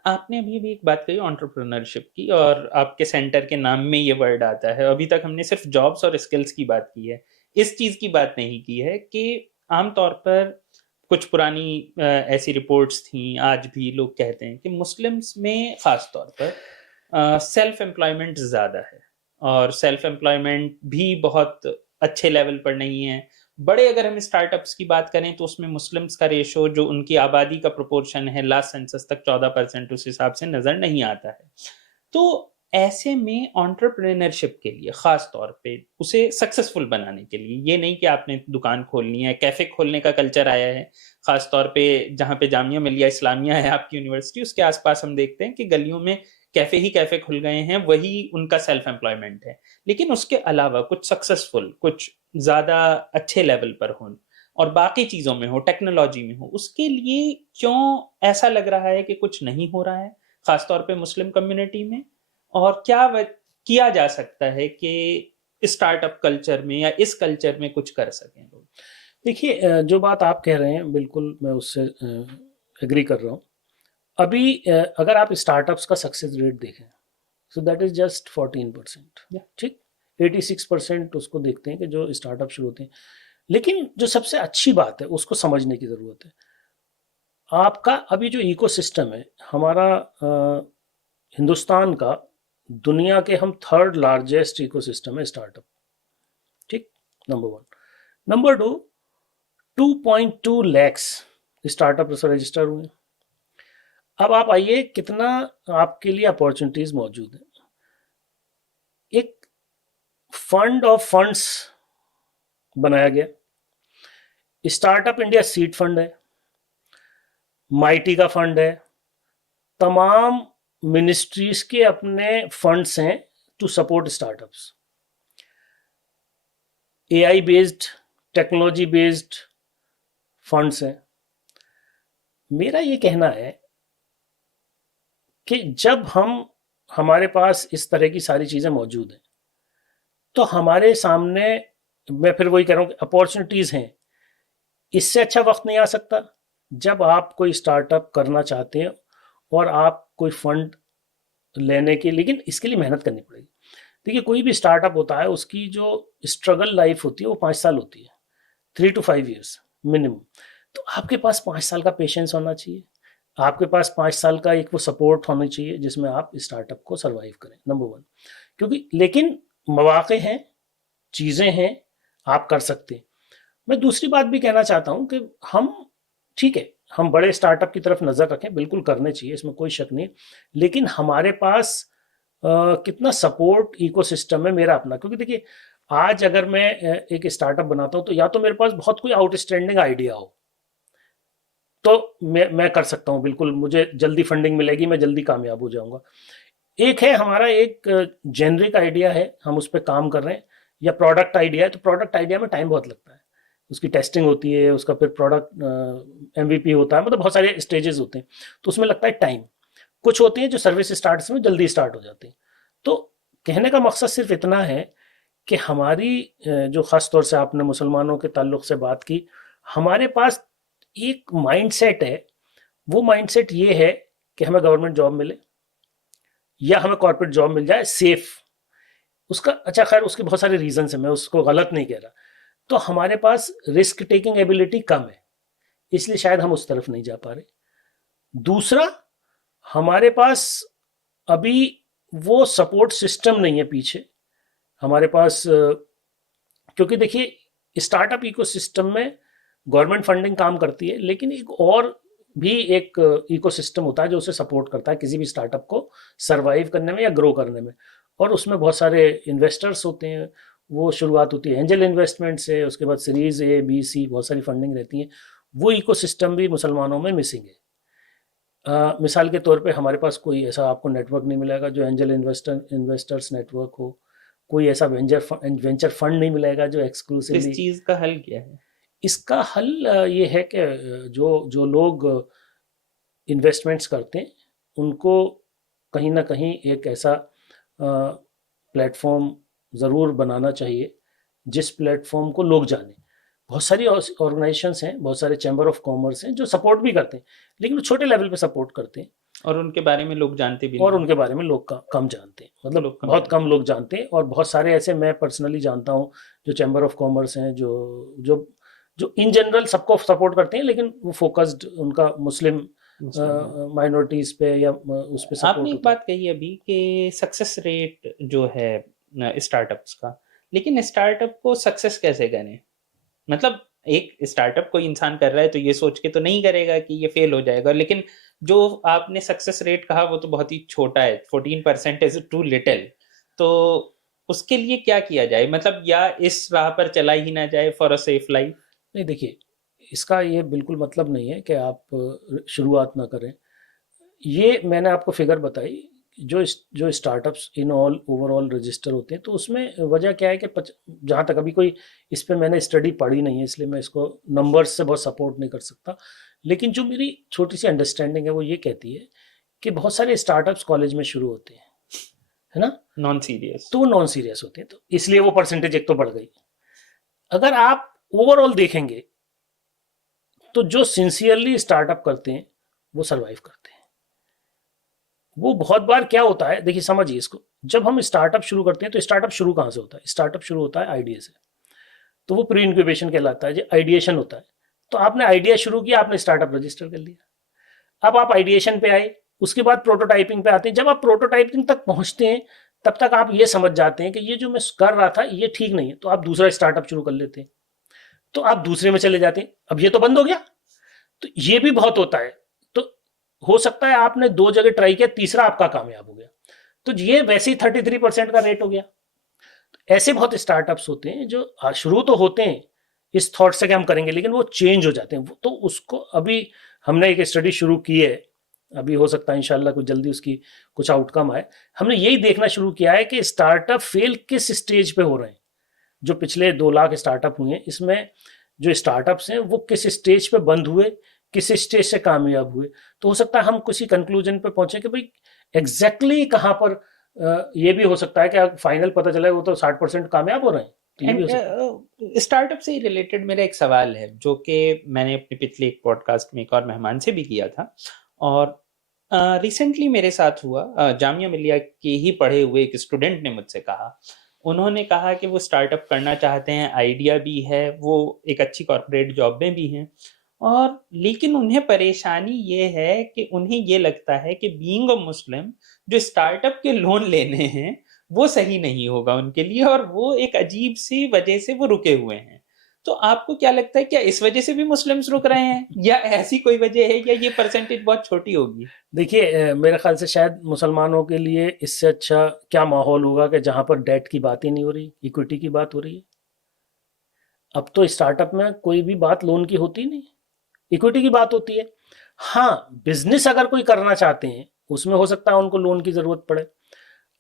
आपने अभी भी एक बात कही एंटरप्रेन्योरशिप की, और आपके सेंटर के नाम में ये वर्ड आता है। अभी तक हमने सिर्फ जॉब्स और स्किल्स की बात की है, इस चीज़ की बात नहीं की है कि आमतौर पर कुछ पुरानी ऐसी रिपोर्ट्स थी, आज भी लोग कहते हैं कि मुस्लिम्स में ख़ास तौर पर सेल्फ एम्प्लॉयमेंट ज़्यादा है, और सेल्फ एम्प्लॉयमेंट भी बहुत अच्छे लेवल पर नहीं है। बड़े अगर हम स्टार्टअप्स की बात करें तो उसमें मुस्लिम्स का रेशो, जो उनकी आबादी का प्रोपोर्शन है लास्ट सेंसस तक 14%, उस हिसाब से नज़र नहीं आता है। तो ऐसे में एंटरप्रेन्योरशिप के लिए ख़ास तौर पे उसे सक्सेसफुल बनाने के लिए, ये नहीं कि आपने दुकान खोलनी है, कैफ़े खोलने का कल्चर आया है ख़ास तौर पे जहाँ पे जामिया मिलिया इस्लामिया है आपकी यूनिवर्सिटी, उसके आसपास हम देखते हैं कि गलियों में कैफे ही कैफे खुल गए हैं, वही उनका सेल्फ एम्प्लॉयमेंट है। लेकिन उसके अलावा कुछ सक्सेसफुल, कुछ ज्यादा अच्छे लेवल पर हो और बाकी चीजों में हो, टेक्नोलॉजी में हो, उसके लिए क्यों ऐसा लग रहा है कि कुछ नहीं हो रहा है, खासतौर पे मुस्लिम कम्युनिटी में? और क्या किया जा सकता है कि स्टार्टअप कल्चर में या इस कल्चर में कुछ कर सकें लोग? देखिए, जो बात आप कह रहे हैं बिल्कुल मैं उससे एग्री कर रहा हूँ। अभी अगर आप स्टार्टअप्स का सक्सेस रेट देखें, सो दैट इज जस्ट 14%। ठीक, 86% उसको देखते हैं कि जो स्टार्टअप शुरू होते हैं। लेकिन जो सबसे अच्छी बात है उसको समझने की ज़रूरत है। आपका अभी जो इकोसिस्टम है हमारा, हिंदुस्तान का दुनिया के हम थर्ड लार्जेस्ट इकोसिस्टम है स्टार्टअप। ठीक, number one. Number to, 2.2 lakhs startup register हुए। अब आप आइए, कितना आपके लिए अपॉर्चुनिटीज मौजूद है। एक फंड ऑफ फंड्स बनाया गया, स्टार्टअप इंडिया सीड फंड है, माइटी का फंड है, तमाम मिनिस्ट्रीज के अपने फंड्स हैं to support startups. AI based, technology based funds हैं। मेरा ये कहना है कि जब हमारे पास इस तरह की सारी चीज़ें मौजूद हैं तो हमारे सामने, मैं फिर वही कह रहा हूँ कि अपॉर्चुनिटीज़ हैं। इससे अच्छा वक्त नहीं आ सकता जब आप कोई स्टार्टअप करना चाहते हैं और आप कोई फंड लेने के, लेकिन इसके लिए मेहनत करनी पड़ेगी। देखिए, कोई भी स्टार्टअप होता है उसकी जो स्ट्रगल लाइफ होती है वो 5 साल होती है, 3 to 5 years मिनिमम। तो आपके पास 5 साल का पेशेंस होना चाहिए, आपके पास 5 साल का एक वो सपोर्ट होना चाहिए जिसमें आप स्टार्टअप को सर्वाइव करें, नंबर वन। क्योंकि लेकिन मौके हैं, चीज़ें हैं, आप कर सकते हैं। मैं दूसरी बात भी कहना चाहता हूं कि हम, ठीक है, हम बड़े स्टार्टअप की तरफ नज़र रखें, बिल्कुल करने चाहिए, इसमें कोई शक नहीं। लेकिन हमारे पास कितना सपोर्ट इकोसिस्टम है मेरा अपना। क्योंकि देखिए, आज अगर मैं एक स्टार्टअप बनाता हूं तो या तो मेरे पास बहुत कोई आउटस्टैंडिंग आइडिया हो तो मैं कर सकता हूं, बिल्कुल मुझे जल्दी फंडिंग मिलेगी, मैं जल्दी कामयाब हो जाऊंगा। एक है हमारा एक जेनरिक आइडिया है, हम उस पर काम कर रहे हैं, या प्रोडक्ट आइडिया है। तो प्रोडक्ट आइडिया में टाइम बहुत लगता है, उसकी टेस्टिंग होती है, उसका फिर प्रोडक्ट एमवीपी होता है, मतलब बहुत सारे स्टेजेस होते हैं, तो उसमें लगता है टाइम। कुछ होती हैं जो सर्विस स्टार्ट में जल्दी स्टार्ट हो जाती हैं। तो कहने का मकसद सिर्फ इतना है कि हमारी जो ख़ास तौर से आपने मुसलमानों के ताल्लुक से बात की, हमारे पास एक माइंडसेट है। वो माइंडसेट ये है कि हमें गवर्नमेंट जॉब मिले या हमें कॉर्पोरेट जॉब मिल जाए सेफ। उसका अच्छा, खैर उसके बहुत सारे रीजन है, मैं उसको गलत नहीं कह रहा। तो हमारे पास रिस्क टेकिंग एबिलिटी कम है, इसलिए शायद हम उस तरफ नहीं जा पा रहे। दूसरा, हमारे पास अभी वो सपोर्ट सिस्टम नहीं है पीछे हमारे पास। क्योंकि देखिए, स्टार्टअप इकोसिस्टम में गवर्नमेंट फंडिंग काम करती है, लेकिन एक और भी एक इकोसिस्टम होता है जो उसे सपोर्ट करता है किसी भी स्टार्टअप को सरवाइव करने में या ग्रो करने में। और उसमें बहुत सारे इन्वेस्टर्स होते हैं। वो शुरुआत होती है एंजल इन्वेस्टमेंट से, उसके बाद सीरीज ए बी सी, बहुत सारी फंडिंग रहती है। वो इकोसिस्टम भी मुसलमानों में मिसिंग है। मिसाल के तौर पे हमारे पास कोई ऐसा आपको नेटवर्क नहीं मिलेगा जो एंजल इन्वेस्टर्स नेटवर्क हो, कोई ऐसा वेंचर फंड नहीं मिलेगा जो एक्सक्लूसिवली। इस चीज का हल क्या है? इसका हल ये है कि जो जो लोग इन्वेस्टमेंट्स करते हैं उनको कहीं ना कहीं एक ऐसा प्लेटफॉर्म ज़रूर बनाना चाहिए जिस प्लेटफॉर्म को लोग जाने। बहुत सारी ऑर्गेनाइजेशंस हैं, बहुत सारे चैम्बर ऑफ कॉमर्स हैं जो सपोर्ट भी करते हैं, लेकिन वो छोटे लेवल पे सपोर्ट करते हैं और उनके बारे में लोग जानते भी और नहीं। उनके बारे में लोग कम जानते हैं, मतलब लोग कम बहुत कम लोग जानते हैं। और बहुत सारे ऐसे मैं पर्सनली जानता हूँ जो चैम्बर ऑफ कॉमर्स हैं, जो जो जो इन जनरल सबको सपोर्ट करते हैं, लेकिन वो फोकस्ड उनका मुस्लिम माइनॉरिटीज पे या उस पे सपोर्ट आपने एक होता है। बात कही अभी कि सक्सेस रेट जो है स्टार्टअप्स का, लेकिन स्टार्टअप को सक्सेस कैसे करें? मतलब एक स्टार्टअप कोई इंसान कर रहा है तो ये सोच के तो नहीं करेगा कि ये फेल हो जाएगा, लेकिन जो आपने सक्सेस रेट कहा वो तो बहुत ही छोटा है, 14% इज टू लिटिल। तो उसके लिए क्या किया जाए, मतलब या इस राह पर चला ही ना जाए फॉर अ सेफ लाइफ? नहीं, देखिए, इसका ये बिल्कुल मतलब नहीं है कि आप शुरुआत ना करें। ये मैंने आपको फिगर बताई, जो startups in all overall register होते हैं, तो उसमें वजह क्या है कि जहाँ तक अभी कोई इस पे मैंने स्टडी पढ़ी नहीं है, इसलिए मैं इसको नंबर्स से बहुत सपोर्ट नहीं कर सकता, लेकिन जो मेरी छोटी सी अंडरस्टैंडिंग है वो ये कहती है कि बहुत सारे स्टार्टअप्स कॉलेज में शुरू होते हैं, है ना, नॉन सीरियस, तो वो नॉन सीरियस होते हैं, तो इसलिए वो परसेंटेज एक तो बढ़ गई। अगर आप ओवरऑल देखेंगे तो जो सिंसियरली स्टार्टअप करते हैं वो सरवाइव करते हैं। वो बहुत बार क्या होता है, देखिए समझिए इसको, जब हम स्टार्टअप शुरू करते हैं तो स्टार्टअप शुरू कहाँ से होता है? स्टार्टअप शुरू होता है आइडिया से, तो वो प्री इंक्यूबेशन कहलाता है, जो आइडिएशन होता है। तो आपने आइडिया शुरू किया, आपने स्टार्टअप रजिस्टर कर लिया। अब आप आइडिएशन पे आए, उसके बाद प्रोटोटाइपिंग पे आते हैं। जब आप प्रोटोटाइपिंग तक पहुंचते हैं तब तक आप ये समझ जाते हैं कि ये जो मैं कर रहा था ये ठीक नहीं है, तो आप दूसरा स्टार्टअप शुरू कर लेते हैं, तो आप दूसरे में चले जाते हैं, अब ये तो बंद हो गया। तो ये भी बहुत होता है। तो हो सकता है आपने 2 जगह ट्राई किया, तीसरा आपका कामयाब हो गया, तो ये वैसे ही 33% का रेट हो गया। तो ऐसे बहुत स्टार्टअप्स होते हैं जो शुरू तो होते हैं इस थॉट से कि हम करेंगे, लेकिन वो चेंज हो जाते हैं। तो उसको अभी हमने एक स्टडी शुरू की है, अभी हो सकता है इंशाल्लाह कुछ जल्दी उसकी कुछ आउटकम आए। हमने यही देखना शुरू किया है कि स्टार्टअप फेल किस स्टेज पे हो रहे हैं। जो पिछले 2 लाख स्टार्टअप हुए हैं, इसमें जो स्टार्टअप्स हैं वो किस स्टेज पे बंद हुए, किस स्टेज से कामयाब हुए। तो हो सकता है हम किसी कंक्लूजन पे पहुंचे कि भाई एग्जैक्टली कहाँ पर ये भी हो सकता है कि फाइनल पता चला वो तो 60% कामयाब हो रहे हैं। तो ये भी हो सकता है। स्टार्टअप से रिलेटेड मेरा एक सवाल है जो कि मैंने अपने पिछले एक पॉडकास्ट में एक और मेहमान से भी किया था, और रिसेंटली मेरे साथ हुआ। जामिया मिलिया के ही पढ़े हुए एक स्टूडेंट ने मुझसे कहा, उन्होंने कहा कि वो स्टार्टअप करना चाहते हैं, आइडिया भी है, वो एक अच्छी कॉर्पोरेट जॉब में भी हैं, और लेकिन उन्हें परेशानी ये है कि उन्हें ये लगता है कि बीइंग अ मुस्लिम जो स्टार्टअप के लोन लेने हैं वो सही नहीं होगा उनके लिए, और वो एक अजीब सी वजह से वो रुके हुए हैं। तो आपको क्या लगता है, क्या इस वजह से भी मुस्लिम्स रुक रहे हैं, या ऐसी कोई वजह है, या ये परसेंटेज बहुत छोटी होगी? देखिए मेरे ख्याल से शायद मुसलमानों के लिए इससे अच्छा क्या माहौल होगा कि जहां पर डेट की बात ही नहीं हो रही, इक्विटी की बात हो रही है। अब तो स्टार्टअप में कोई भी बात लोन की होती नहीं, इक्विटी की बात होती है। हाँ, बिजनेस अगर कोई करना चाहते हैं उसमें हो सकता है उनको लोन की जरूरत पड़े।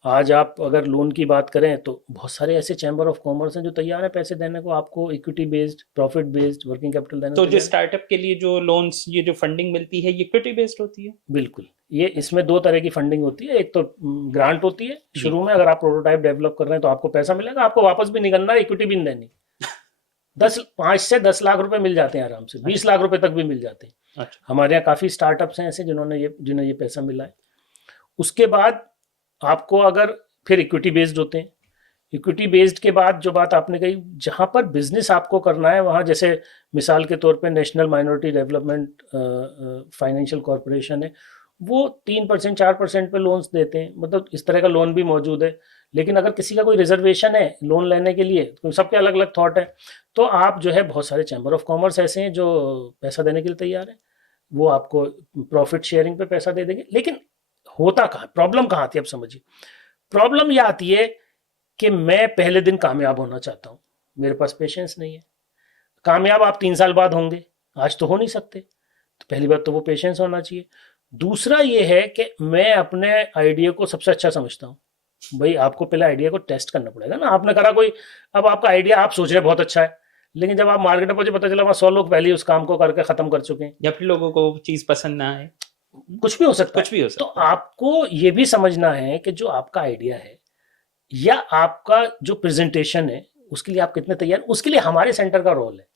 आज आप अगर लोन की बात करें तो बहुत सारे ऐसे चैम्बर ऑफ कॉमर्स हैं जो तैयार है पैसे देने को, आपको equity based, profit based, working capital देने तो को जो स्टार्टअप के लिए जो लोन्स, ये जो फंडिंग मिलती है, ये इक्विटी बेस्ड होती है? बिल्कुल। ये इसमें 2 तरह की फंडिंग होती है। एक तो ग्रांट होती है शुरू में, अगर आप प्रोटोटाइप डेवलप कर रहे हैं तो आपको पैसा मिलेगा, आपको वापस भी नहीं करना, इक्विटी भी नहीं देनी। 5 से 10 लाख रुपए मिल जाते हैं आराम से, 20 लाख रुपए तक भी मिल जाते हैं। अच्छा। हमारे यहाँ काफी स्टार्टअप्स हैं ऐसे जिन्हें ये पैसा मिला है। उसके बाद आपको अगर फिर इक्विटी बेस्ड होते हैं। इक्विटी बेस्ड के बाद जो बात आपने कही, जहां पर बिजनेस आपको करना है वहां, जैसे मिसाल के तौर पे national minority development financial corporation है, वो 3% 4% पे लोन्स देते हैं, मतलब इस तरह का लोन भी मौजूद है। लेकिन अगर किसी का कोई रिजर्वेशन है लोन लेने के लिए, तो सबके अलग अलग थॉट है, तो आप जो है बहुत सारे चैम्बर ऑफ कॉमर्स ऐसे हैं जो पैसा देने के लिए तैयार है, वो आपको प्रॉफिट शेयरिंग पे पैसा दे देंगे। लेकिन होता कहाँ, प्रॉब्लम कहाँ आती है, अब समझिए। प्रॉब्लम यह आती है कि मैं पहले दिन कामयाब होना चाहता हूं, मेरे पास पेशेंस नहीं है। कामयाब आप 3 साल बाद होंगे, आज तो हो नहीं सकते। तो पहली बात तो वो पेशेंस होना चाहिए। दूसरा ये है कि मैं अपने आइडिया को सबसे अच्छा समझता हूं। भाई आपको पहले आइडिया को टेस्ट करना पड़ेगा ना। आपने करा कोई, अब आपका आइडिया आप सोच रहे बहुत अच्छा है, लेकिन जब आप मार्केट में पहुंचे पता चला वहां 100 लोग पहले उस काम को करके खत्म कर चुके हैं, या फिर लोगों को चीज पसंद ना आए, कुछ भी हो सकता है। कुछ भी हो सकता तो आपको ये भी समझना है कि जो आपका आइडिया है या आपका जो प्रेजेंटेशन है उसके लिए आप कितने तैयार। उसके लिए हमारे सेंटर का रोल है,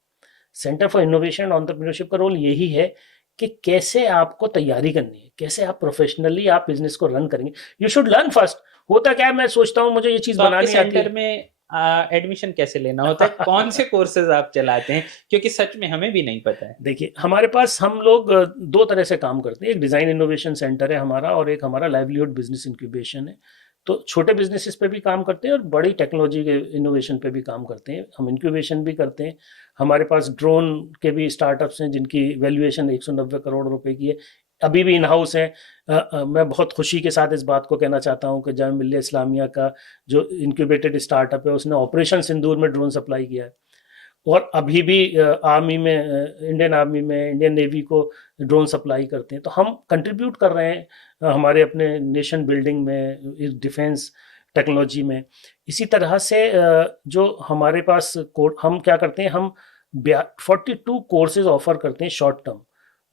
centre for innovation and entrepreneurship का रोल यही है कि कैसे आपको तैयारी करनी है, कैसे आप प्रोफेशनली आप बिजनेस को रन करेंगे। You should learn first. होता क्या है, मैं सोचता हूँ मुझे ये चीज तो बनानी आती है। सेंटर में एडमिशन कैसे लेना होता है, कौन से कोर्सेज आप चलाते हैं, क्योंकि सच में हमें भी नहीं पता है। देखिए हमारे पास हम लोग 2 तरह से काम करते हैं। एक डिजाइन इनोवेशन सेंटर है हमारा, और एक हमारा लाइवलीहुड बिजनेस इंक्यूबेशन है। तो छोटे बिजनेसेस पे भी काम करते हैं और बड़ी टेक्नोलॉजी के इनोवेशन पे भी काम करते हैं। हम इंक्यूबेशन भी करते हैं। हमारे पास ड्रोन के भी स्टार्टअप्स हैं जिनकी वैल्यूएशन 190 करोड़ रुपए की है, अभी भी इन हाउस है। मैं बहुत खुशी के साथ इस बात को कहना चाहता हूं कि जामिया मिल्लिया इस्लामिया का जो इंक्यूबेटेड स्टार्टअप है उसने ऑपरेशन सिंदूर में ड्रोन सप्लाई किया है। और अभी भी आर्मी में, इंडियन आर्मी में, इंडियन नेवी को ड्रोन सप्लाई करते हैं। तो हम कंट्रीब्यूट कर रहे हैं हमारे अपने नेशन बिल्डिंग में, इस डिफेंस टेक्नोलॉजी में। इसी तरह से जो हमारे पास हम क्या करते हैं, हम 42 कोर्सेज ऑफर करते हैं शॉर्ट टर्म,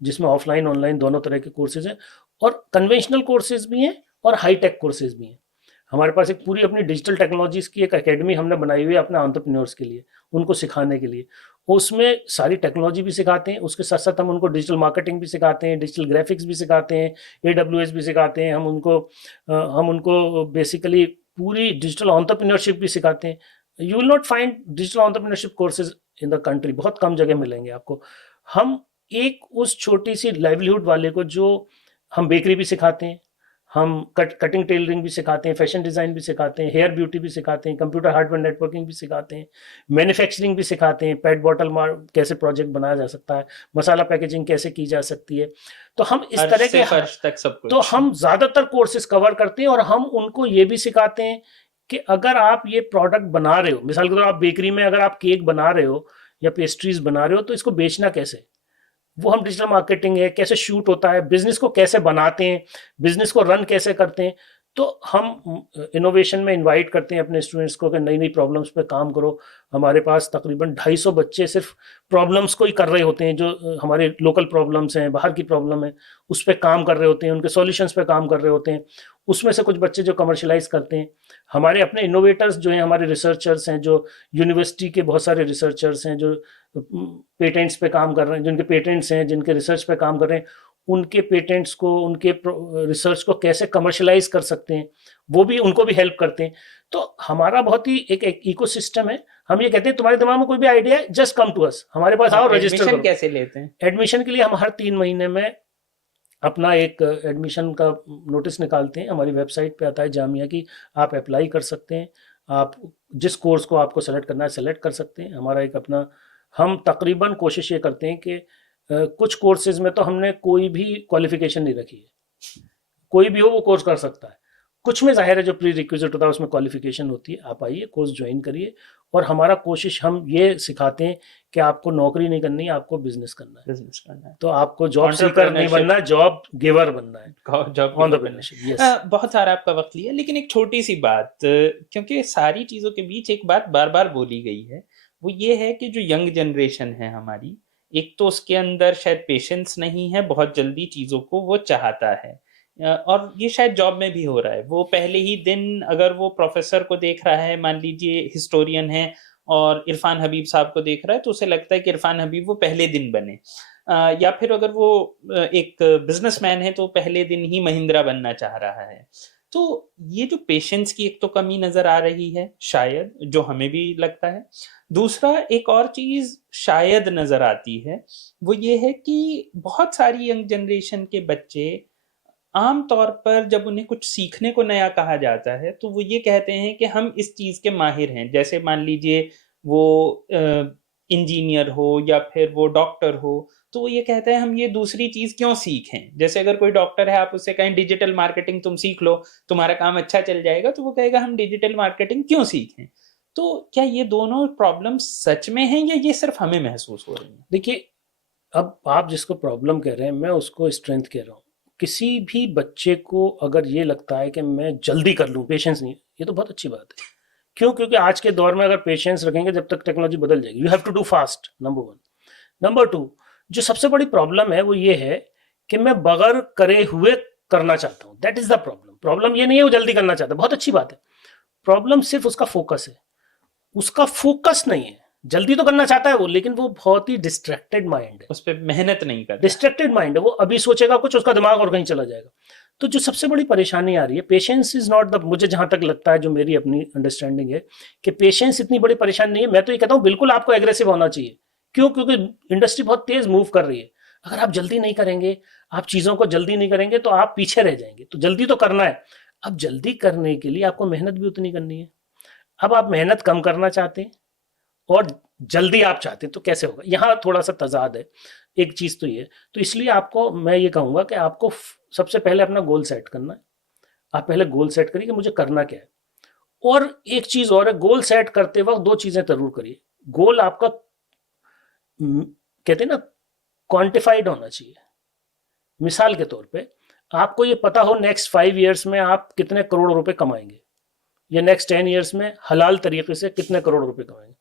जिसमें ऑफलाइन ऑनलाइन दोनों तरह के कोर्सेज हैं, और कन्वेंशनल कोर्सेज भी हैं और हाई टेक कोर्सेज भी हैं। हमारे पास एक पूरी अपनी डिजिटल टेक्नोलॉजीज की एक एकेडमी हमने बनाई हुई है अपने एंटरप्रेन्योर्स के लिए, उनको सिखाने के लिए। उसमें सारी टेक्नोलॉजी भी सिखाते हैं, उसके साथ साथ हम उनको डिजिटल मार्केटिंग भी सिखाते हैं, डिजिटल ग्राफिक्स भी सिखाते हैं, AWS भी सिखाते हैं। हम उनको बेसिकली पूरी डिजिटल एंटरप्रेन्योरशिप भी सिखाते हैं। You will not find digital entrepreneurship courses in the country, बहुत कम जगह मिलेंगे आपको। हम एक उस छोटी सी लाइवलीहुड वाले को, जो हम बेकरी भी सिखाते हैं, हम कटिंग टेलरिंग भी सिखाते हैं, फैशन डिज़ाइन भी सिखाते हैं, हेयर ब्यूटी भी सिखाते हैं, कंप्यूटर हार्डवेयर नेटवर्किंग भी सिखाते हैं, मैन्युफैक्चरिंग भी सिखाते हैं, पेट बॉटल कैसे प्रोजेक्ट बनाया जा सकता है, मसाला पैकेजिंग कैसे की जा सकती है। तो हम इस तरह के फर्श तक सब कुछ। तो हम ज़्यादातर कोर्सेज कवर करते हैं, और हम उनको ये भी सिखाते हैं कि अगर आप ये प्रोडक्ट बना रहे हो, मिसाल के तौर पर आप बेकरी में अगर आप केक बना रहे हो या पेस्ट्रीज बना रहे हो, तो इसको बेचना कैसे, वो हम डिजिटल मार्केटिंग है, कैसे शूट होता है, बिजनेस को कैसे बनाते हैं, बिजनेस को रन कैसे करते हैं। तो हम इनोवेशन में इनवाइट करते हैं अपने स्टूडेंट्स को कि नई नई प्रॉब्लम्स पे काम करो। हमारे पास तकरीबन 250 बच्चे सिर्फ प्रॉब्लम्स को ही कर रहे होते हैं, जो हमारे लोकल प्रॉब्लम्स हैं, बाहर की प्रॉब्लम है, उस पर काम कर रहे होते हैं, उनके सॉल्यूशंस पे काम कर रहे होते हैं। उसमें से कुछ बच्चे जो कमर्शलाइज करते हैं, हमारे अपने इनोवेटर्स जो हैं, हमारे रिसर्चर्स हैं, जो यूनिवर्सिटी के बहुत सारे रिसर्चर्स हैं जो पेटेंट्स पे काम कर रहे हैं, जिनके पेटेंट्स हैं, जिनके रिसर्च पे काम कर रहे हैं, उनके पेटेंट्स को, उनके रिसर्च को कैसे कमर्शलाइज कर सकते हैं, वो भी, उनको भी हेल्प करते हैं। तो हमारा बहुत ही एक इकोसिस्टम है। हम ये कहते हैं तुम्हारे दिमाग में कोई भी आइडिया है, जस्ट कम टू अस, हमारे पास आओ, रजिस्टर करो। कैसे लेते हैं एडमिशन के लिए? हम हर 3 महीने में अपना एक एडमिशन का नोटिस निकालते हैं, हमारी वेबसाइट पे आता है जामिया की, आप अप्लाई कर सकते हैं। आप जिस कोर्स को आपको सेलेक्ट करना है सेलेक्ट कर सकते हैं। हमारा एक अपना, हम तकरीबन कोशिश ये करते हैं कि कुछ कोर्सेज में तो हमने कोई भी क्वालिफिकेशन नहीं रखी है, कोई भी हो वो कोर्स कर सकता है। कुछ में जाहिर है जो प्री रिक्विजिट होता है उसमें क्वालिफिकेशन होती है। आप आइए, कोर्स ज्वाइन करिए, और हमारा कोशिश, हम ये सिखाते हैं कि आपको नौकरी नहीं करनी है, आपको बिजनेस करना है। तो आपको जॉब सीकर नहीं बनना है, जॉब गिवर बनना है, जॉब एंटरप्रेन्योरशिप। बहुत सारा आपका वक्त लिया, लेकिन एक छोटी सी बात, क्योंकि सारी चीजों के बीच एक बात बार बार बोली गई है, वो ये है कि जो यंग जनरेशन है हमारी, एक तो उसके अंदर शायद पेशेंस नहीं है, बहुत जल्दी चीजों को वो चाहता है, और ये शायद जॉब में भी हो रहा है। वो पहले ही दिन अगर वो प्रोफेसर को देख रहा है, मान लीजिए हिस्टोरियन है, और इरफान हबीब साहब को देख रहा है, तो उसे लगता है कि इरफान हबीब वो पहले दिन बने, या फिर अगर वो एक बिजनेसमैन है तो पहले दिन ही महिंद्रा बनना चाह रहा है। तो ये जो पेशेंस की एक तो कमी नजर आ रही है शायद, जो हमें भी लगता है। दूसरा, एक और चीज शायद नजर आती है, वो ये है कि बहुत सारी यंग जनरेशन के बच्चे आम तौर पर जब उन्हें कुछ सीखने को नया कहा जाता है, तो वो ये कहते हैं कि हम इस चीज के माहिर हैं। जैसे मान लीजिए वो इंजीनियर हो या फिर वो डॉक्टर हो, तो वो ये कहते हैं हम ये दूसरी चीज क्यों सीखें। जैसे अगर कोई डॉक्टर है, आप उससे कहें डिजिटल मार्केटिंग तुम सीख लो, तुम्हारा काम अच्छा चल जाएगा, तो वो कहेगा हम डिजिटल मार्केटिंग क्यों सीखें। तो क्या ये दोनों प्रॉब्लम सच में हैं, या ये सिर्फ हमें महसूस हो रही है? देखिए, अब आप जिसको प्रॉब्लम कह रहे हैं, मैं उसको स्ट्रेंथ कह रहा हूँ। किसी भी बच्चे को अगर ये लगता है कि मैं जल्दी कर लूँ, पेशेंस नहीं, ये तो बहुत अच्छी बात है। क्यों? क्योंकि आज के दौर में अगर पेशेंस रखेंगे, जब तक टेक्नोलॉजी बदल जाएगी। You have to do fast, number 1। Number 2, जो सबसे बड़ी प्रॉब्लम है वो ये है कि मैं बगैर करे हुए करना चाहता हूँ। That is the problem. Problem ये नहीं है वो जल्दी करना चाहता है, बहुत अच्छी बात है। प्रॉब्लम सिर्फ उसका फोकस है, उसका फोकस नहीं है। जल्दी तो करना चाहता है वो, लेकिन वो बहुत ही डिस्ट्रैक्टेड माइंड है, उस पर मेहनत नहीं करता, डिस्ट्रैक्टेड माइंड है। वो अभी सोचेगा कुछ, उसका दिमाग और कहीं चला जाएगा। तो जो सबसे बड़ी परेशानी आ रही है, पेशेंस इज नॉट द, मुझे जहां तक लगता है, जो मेरी अपनी अंडरस्टैंडिंग है, कि पेशेंस इतनी बड़ी परेशानी नहीं है। मैं तो ये कहता हूँ बिल्कुल आपको एग्रेसिव होना चाहिए। क्यों? क्योंकि इंडस्ट्री बहुत तेज मूव कर रही है। अगर आप जल्दी नहीं करेंगे, आप चीजों को जल्दी नहीं करेंगे, तो आप पीछे रह जाएंगे। तो जल्दी तो करना है। अब जल्दी करने के लिए आपको मेहनत भी उतनी करनी है। अब आप मेहनत कम करना चाहते हैं और जल्दी आप चाहते हैं, तो कैसे होगा? यहाँ थोड़ा सा तजाद है। एक चीज तो ये, तो इसलिए आपको मैं ये कहूंगा कि आपको सबसे पहले अपना गोल सेट करना है। आप पहले गोल सेट करिए कि मुझे करना क्या है। और एक चीज और है, गोल सेट करते वक्त 2 चीजें जरूर करिए। गोल आपका कहते हैं ना, क्वांटिफाइड होना चाहिए। मिसाल के तौर पे आपको ये पता हो नेक्स्ट 5 ईयर्स में आप कितने करोड़ रुपए कमाएंगे, या नेक्स्ट 10 ईयर्स में हलाल तरीके से कितने करोड़ रुपए कमाएंगे।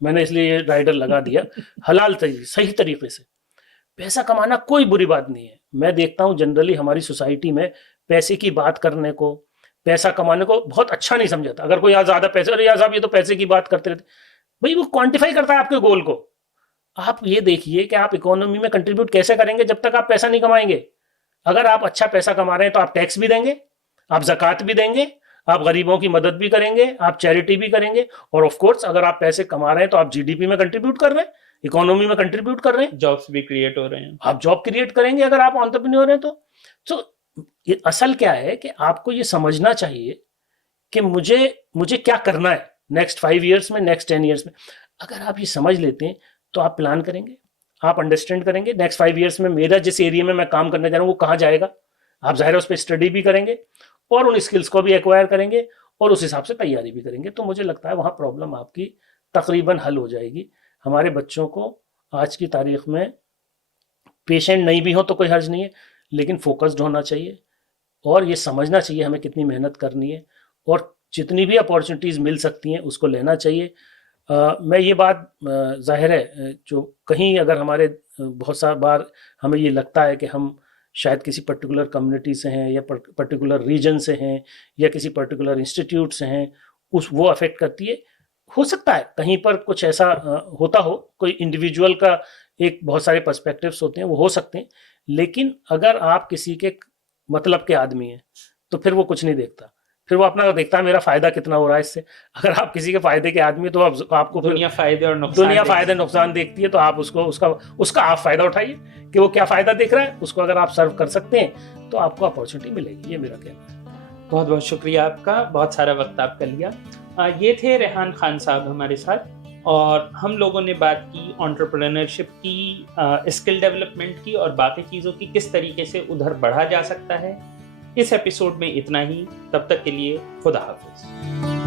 मैंने इसलिए ये राइडर लगा दिया, हलाल तरीके, सही तरीके से पैसा कमाना कोई बुरी बात नहीं है। मैं देखता हूँ जनरली हमारी सोसाइटी में पैसे की बात करने को, पैसा कमाने को बहुत अच्छा नहीं समझाता। अगर कोई ज़्यादा पैसे, अरे यार साहब ये तो पैसे की बात करते रहते, भाई वो क्वांटिफाई करता है आपके गोल को। आप ये देखिए कि आप इकोनॉमी में कंट्रीब्यूट कैसे करेंगे जब तक आप पैसा नहीं कमाएंगे। अगर आप अच्छा पैसा कमा रहे हैं तो आप टैक्स भी देंगे, आप ज़कात भी देंगे, आप गरीबों की मदद भी करेंगे, आप चैरिटी भी करेंगे, और ऑफ कोर्स अगर आप पैसे कमा रहे हैं तो आप जीडीपी में कंट्रीब्यूट कर रहे हैं, इकोनॉमी में कंट्रीब्यूट कर रहे हैं, जॉब्स भी क्रिएट हो रहे हैं, आप जॉब क्रिएट करेंगे अगर आप एंटरप्रेन्योर हैं तो ये असल क्या है कि आपको ये समझना चाहिए कि मुझे क्या करना है नेक्स्ट 5 ईयर्स में, नेक्स्ट 10 ईयर्स में। अगर आप ये समझ लेते हैं तो आप प्लान करेंगे, आप अंडरस्टैंड करेंगे नेक्स्ट 5 ईयर्स में मेरा जिस एरिया में मैं काम करने जा रहा हूँ वो कहाँ जाएगा। आप ज़ाहिर है उस पर स्टडी भी करेंगे और उन स्किल्स को भी एक्वायर करेंगे और उस हिसाब से तैयारी भी करेंगे। तो मुझे लगता है वहाँ प्रॉब्लम आपकी तकरीबन हल हो जाएगी। हमारे बच्चों को आज की तारीख में पेशेंट नहीं भी हो तो कोई हर्ज नहीं है, लेकिन फोकस्ड होना चाहिए और ये समझना चाहिए हमें कितनी मेहनत करनी है, और जितनी भी अपॉर्चुनिटीज़ मिल सकती हैं उसको लेना चाहिए। मैं ये बात ज़ाहिर है जो कहीं अगर हमारे बहुत सारी बार हमें ये लगता है कि हम शायद किसी पर्टिकुलर कम्युनिटी से हैं या पर्टिकुलर रीजन से हैं या किसी पर्टिकुलर इंस्टीट्यूट से हैं, वो अफेक्ट करती है। हो सकता है कहीं पर कुछ ऐसा होता हो, कोई इंडिविजुअल का एक बहुत सारे पर्सपेक्टिव्स होते हैं, वो हो सकते हैं, लेकिन अगर आप किसी के मतलब के आदमी हैं तो फिर वो कुछ नहीं देखता, फिर वो अपना देखता है मेरा फायदा कितना हो रहा है इससे। अगर आप किसी के फायदे के आदमी तो आपको दुनिया फायदे और नुकसान देखती है, तो आप उसका आप फायदा उठाइए कि वो क्या फायदा देख रहा है, उसको अगर आप सर्व कर सकते हैं तो आपको अपॉर्चुनिटी मिलेगी। ये मेरा कहना है। बहुत बहुत शुक्रिया आपका, बहुत सारा वक्त आपका लिया। ये थे रेहान खान साहब हमारे साथ, और हम लोगों ने बात की एंटरप्रेन्योरशिप की, स्किल डेवलपमेंट की और बाकी चीज़ों की, किस तरीके से उधर बढ़ा जा सकता है। इस एपिसोड में इतना ही, तब तक के लिए खुदा हाफिज।